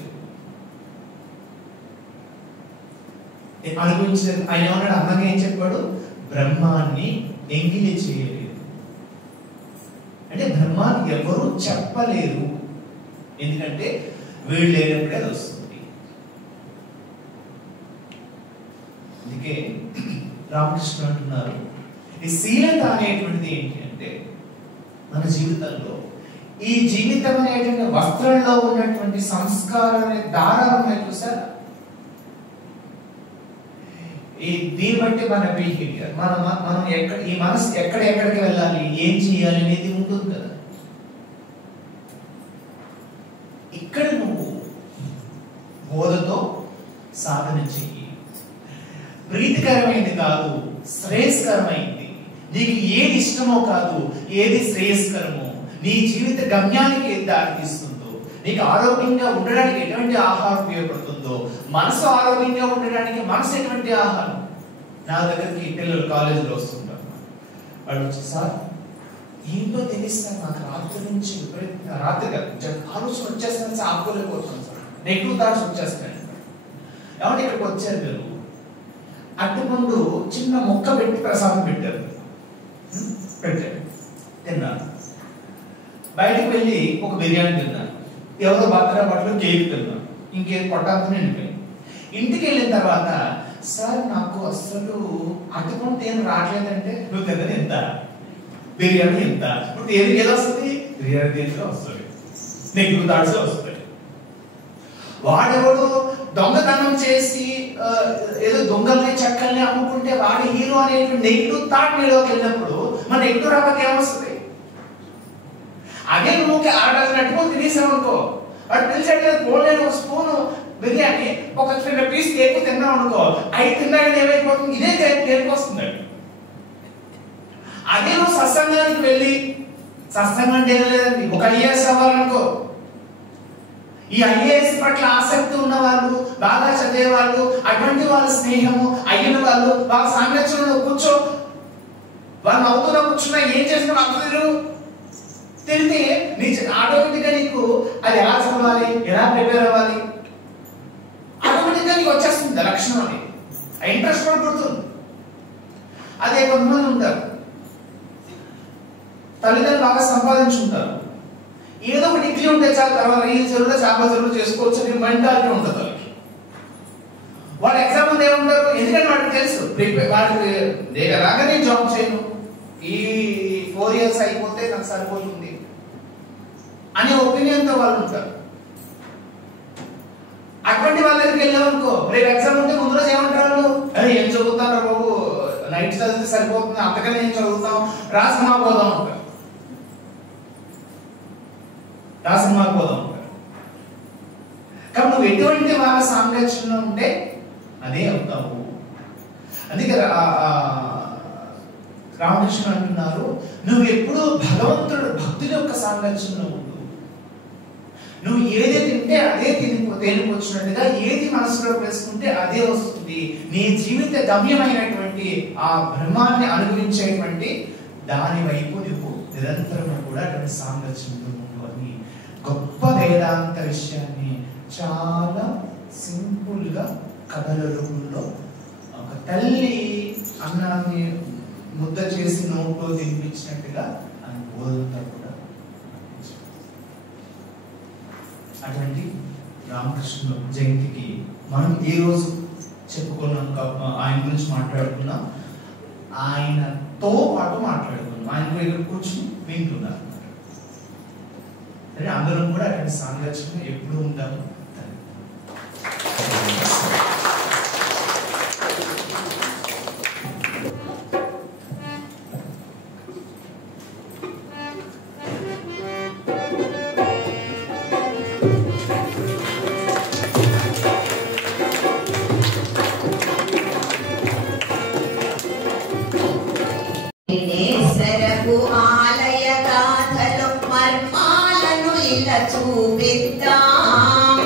అనుభవించలేదు. ఆయన ఏమన్నాడు? అందంగా ఏం చెప్పాడు? బ్రహ్మాన్ని ఎంగిలి చేయలేదు. అంటే బ్రహ్మాన్ని ఎవరు చెప్పలేరు, ఎందుకంటే వీళ్ళు లేనప్పుడే అది వస్తుంది. అందుకే రామకృష్ణ అంటున్నారు, ఈ శీలత అనేటువంటిది ఏంటి అంటే, మన జీవితంలో ఈ జీవితం అనేటువంటి వస్త్రంలో ఉన్నటువంటి సంస్కారం అనే దారాలు ఉన్నాయి చూసారా? దీన్ని బట్టి మన బిహేవియర్, మనం ఈ మనసు ఎక్కడికి వెళ్ళాలి, ఏం చేయాలి అనేది ఉంటుంది కదా. ఇక్కడ నువ్వు బోధతో సాధన చెయ్యి. ప్రీతికరమైంది కాదు, శ్రేయస్కరమైంది. నీకు ఏది ఇష్టమో కాదు, ఏది శ్రేయస్కరమో, నీ జీవిత గమ్యానికి ఏది దారితీస్తుందో, నీకు ఆరోగ్యంగా ఉండడానికి ఎటువంటి ఆహారం ఉపయోగపడుతుందో, మనసు ఆరోగ్యంగా ఉండడానికి మనసు ఎటువంటి ఆహారం. నా దగ్గరికి పిల్లలు కాలేజీలో వస్తుంటారు. వాళ్ళు వచ్చి, సార్ ఏంటో తెలిస్తారు నాకు రాత్రి నుంచి, రాత్రి ఆలోచన వచ్చేస్తాను సార్, ఆపుకోలేకపోతున్నాను సార్, నెగిటివ్ థాట్స్ వచ్చేస్తాయి. ఏమంటే ఇక్కడికి వచ్చారు మీరు, అట్టుకుంటూ చిన్న మొక్క పెట్టి ప్రసాదం పెట్టారు, తిన్నాను. బయటకు వెళ్ళి ఒక బిర్యానీ తిన్నాను, ఎవరో బర్త్డే బట్టలు కేక్ తిన్నాను, ఇంకేం పొట్టాంతో నిండిపోయింది. ఇంటికి వెళ్ళిన తర్వాత, సార్ నాకు అసలు అటుకుంటే ఏం రావట్లేదంటే, నువ్వు తిన్నది ఎంత, బిర్యానీ ఎంత, ఇప్పుడు ఏది వస్తుంది, బిర్యానీ దేంట్లో వస్తుంది, నెగిటివ్ థాట్స్ వస్తాయి. వాడెవడు దొంగతనం చేసి ఏదో దొంగల్ని చెక్కల్ని అమ్ముకుంటే వాడి హీరో అనేటువంటి నెగిటివ్ థాట్ మీలోకి వెళ్ళినప్పుడు మన నెగిటివ్ రాబట్టి ఏమొస్తుంది? అదే నువ్వు అరడజనట్టుకో తినేసావు, వాడు పిలిచాడు కదా, పోలేని ఒక స్పూను బిర్యానీ, ఒక చిన్న పీస్ కేక్ తిన్నావు అనుకో, అవి తిన్నాక ఏమైపోతుంది, ఇదే కేక్ వస్తుంది. అదే నువ్వు సత్సంగానికి వెళ్ళి, సత్సంగం అంటే ఏం లేదండి, ఒక IAS అవ్వాలనుకో, ఈ IAS పట్ల ఆసక్తి ఉన్న వాళ్ళు, బాగా చదివే వాళ్ళు, అటువంటి వాళ్ళ స్నేహము అయిన వాళ్ళు, వాళ్ళ సాంగత్యంలో కూర్చో, వాళ్ళు నవ్వుతున్నా కూర్చున్నా ఏం చేస్తున్నా అర్థం. తిడితే నీ ఆటోమేటిక్గా నీకు అది ఎలా చదవాలి, ఎలా ప్రిపేర్ అవ్వాలి ఆటోమేటిక్గా నీకు వచ్చేస్తుంది లక్షణం అని, ఆ ఇంట్రెస్ట్ కూడా పుడుతుంది. అదే కొంతమంది ఉంటారు తల్లిదండ్రులు బాగా సంపాదించుకుంటారు, ఏదో ఒక డిగ్రీ ఉంటే చాలు తర్వాత ఈ చెరువులో చేపల చెరువులు చేసుకోవచ్చు అని మెంటాలిటీ ఉంటుంది వాళ్ళకి. వాళ్ళు ఎగ్జామ్ ముందు ఏముంటారు, ఎందుకంటే వాడికి తెలుసు వాడికి నేను రాగానే జాబ్ చేయను, ఈ 4 years అయిపోతే నాకు సరిపోతుంది అనే ఒపీనియన్తో వాళ్ళు ఉంటారు. అటువంటి వాళ్ళ దగ్గరికి వెళ్ళామనుకో, రేపు ఎగ్జామ్ ఉంటే ముందు రోజు ఏమంటారు వాళ్ళు, అరే ఏం చదువుతాను బాబు, నైట్ చదివితే సరిపోతుంది, అంతకనే ఏం చదువుతాం, రాసిమా పోదాం అంటారు, రాసిమా పోదాం అంటారు. కాబట్టి నువ్వు ఎటువంటి వాళ్ళ సాంగత్యంలో ఉంటే అదే అవుతావు. అందుకే రామకృష్ణ అంటున్నారు, నువ్వు ఎప్పుడు భగవంతుడు భక్తుల యొక్క సాంగత్యంలో ఉండు. నువ్వు ఏది తింటే అదే తేలిపోచ్చినట్టుగా ఏది మనసులో వేసుకుంటే అదే వస్తుంది. నీ జీవిత గమ్యమైనటువంటి ఆ బ్రహ్మాన్ని అనుభవించేటువంటి దాని వైపు నువ్వు నిరంతరం కూడా అటువంటి సాంగత్యంలో ఉండు అని గొప్ప వేదాంత విషయాన్ని చాలా సింపుల్ గా కథల రూపంలో ఒక తల్లి అన్నాన్ని ముద్ద చేసి నోట్లో తినిపించినట్టుగా ఆయన బోధంతా కూడా అటువంటి రామకృష్ణ జయంతికి మనం ఏ రోజు చెప్పుకున్నాం, ఆయన గురించి మాట్లాడుకున్నాం, ఆయనతో పాటు మాట్లాడుకున్నాం, ఆయన కూడా ఇక్కడ కూర్చుని వింటున్నారు. సరే, అందరం కూడా అటువంటి సాంగత్యం ఎప్పుడు ఉంటాము. సరకు ఆలయ గాథలు మర్మాలను ఇలా చూపిద్దాం,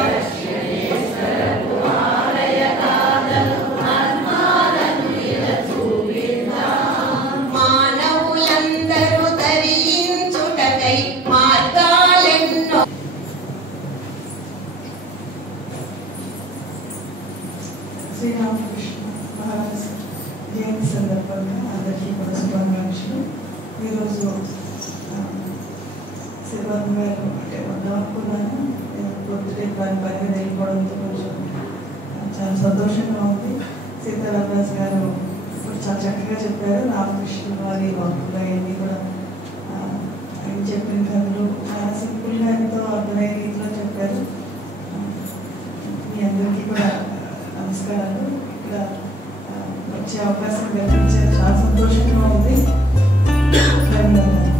మానవులందరూ తరించుటకై మార్గాలెన్నో. శ్రీరామకృష్ణ మహారాజ్ జయంతి సందర్భంగా అందరికీ కూడా శుభాకాంక్షలు. ఈరోజు శివన్ గారు అంటే వద్దాం అనుకున్నాను, పొద్దుటే దాని పని మీద వెళ్ళిపోవడంతో కొంచెం చాలా సంతోషంగా ఉంది. సీతారామరాజు గారు ఇప్పుడు చాలా చక్కగా చెప్పారు. రామకృష్ణ వారి వాక్కులు అవన్నీ కూడా ఆయన చెప్పిన కథలు చాలా సింపుల్గా ఎంతో అర్థమయ్యే రీతిలో చెప్పారు. మీ అందరికీ కూడా నమస్కారాలు. ఇక్కడ వచ్చే అవకాశం కల్పించారు, చాలా సంతోషంగా ఉంది. ధన్యవాదాలు.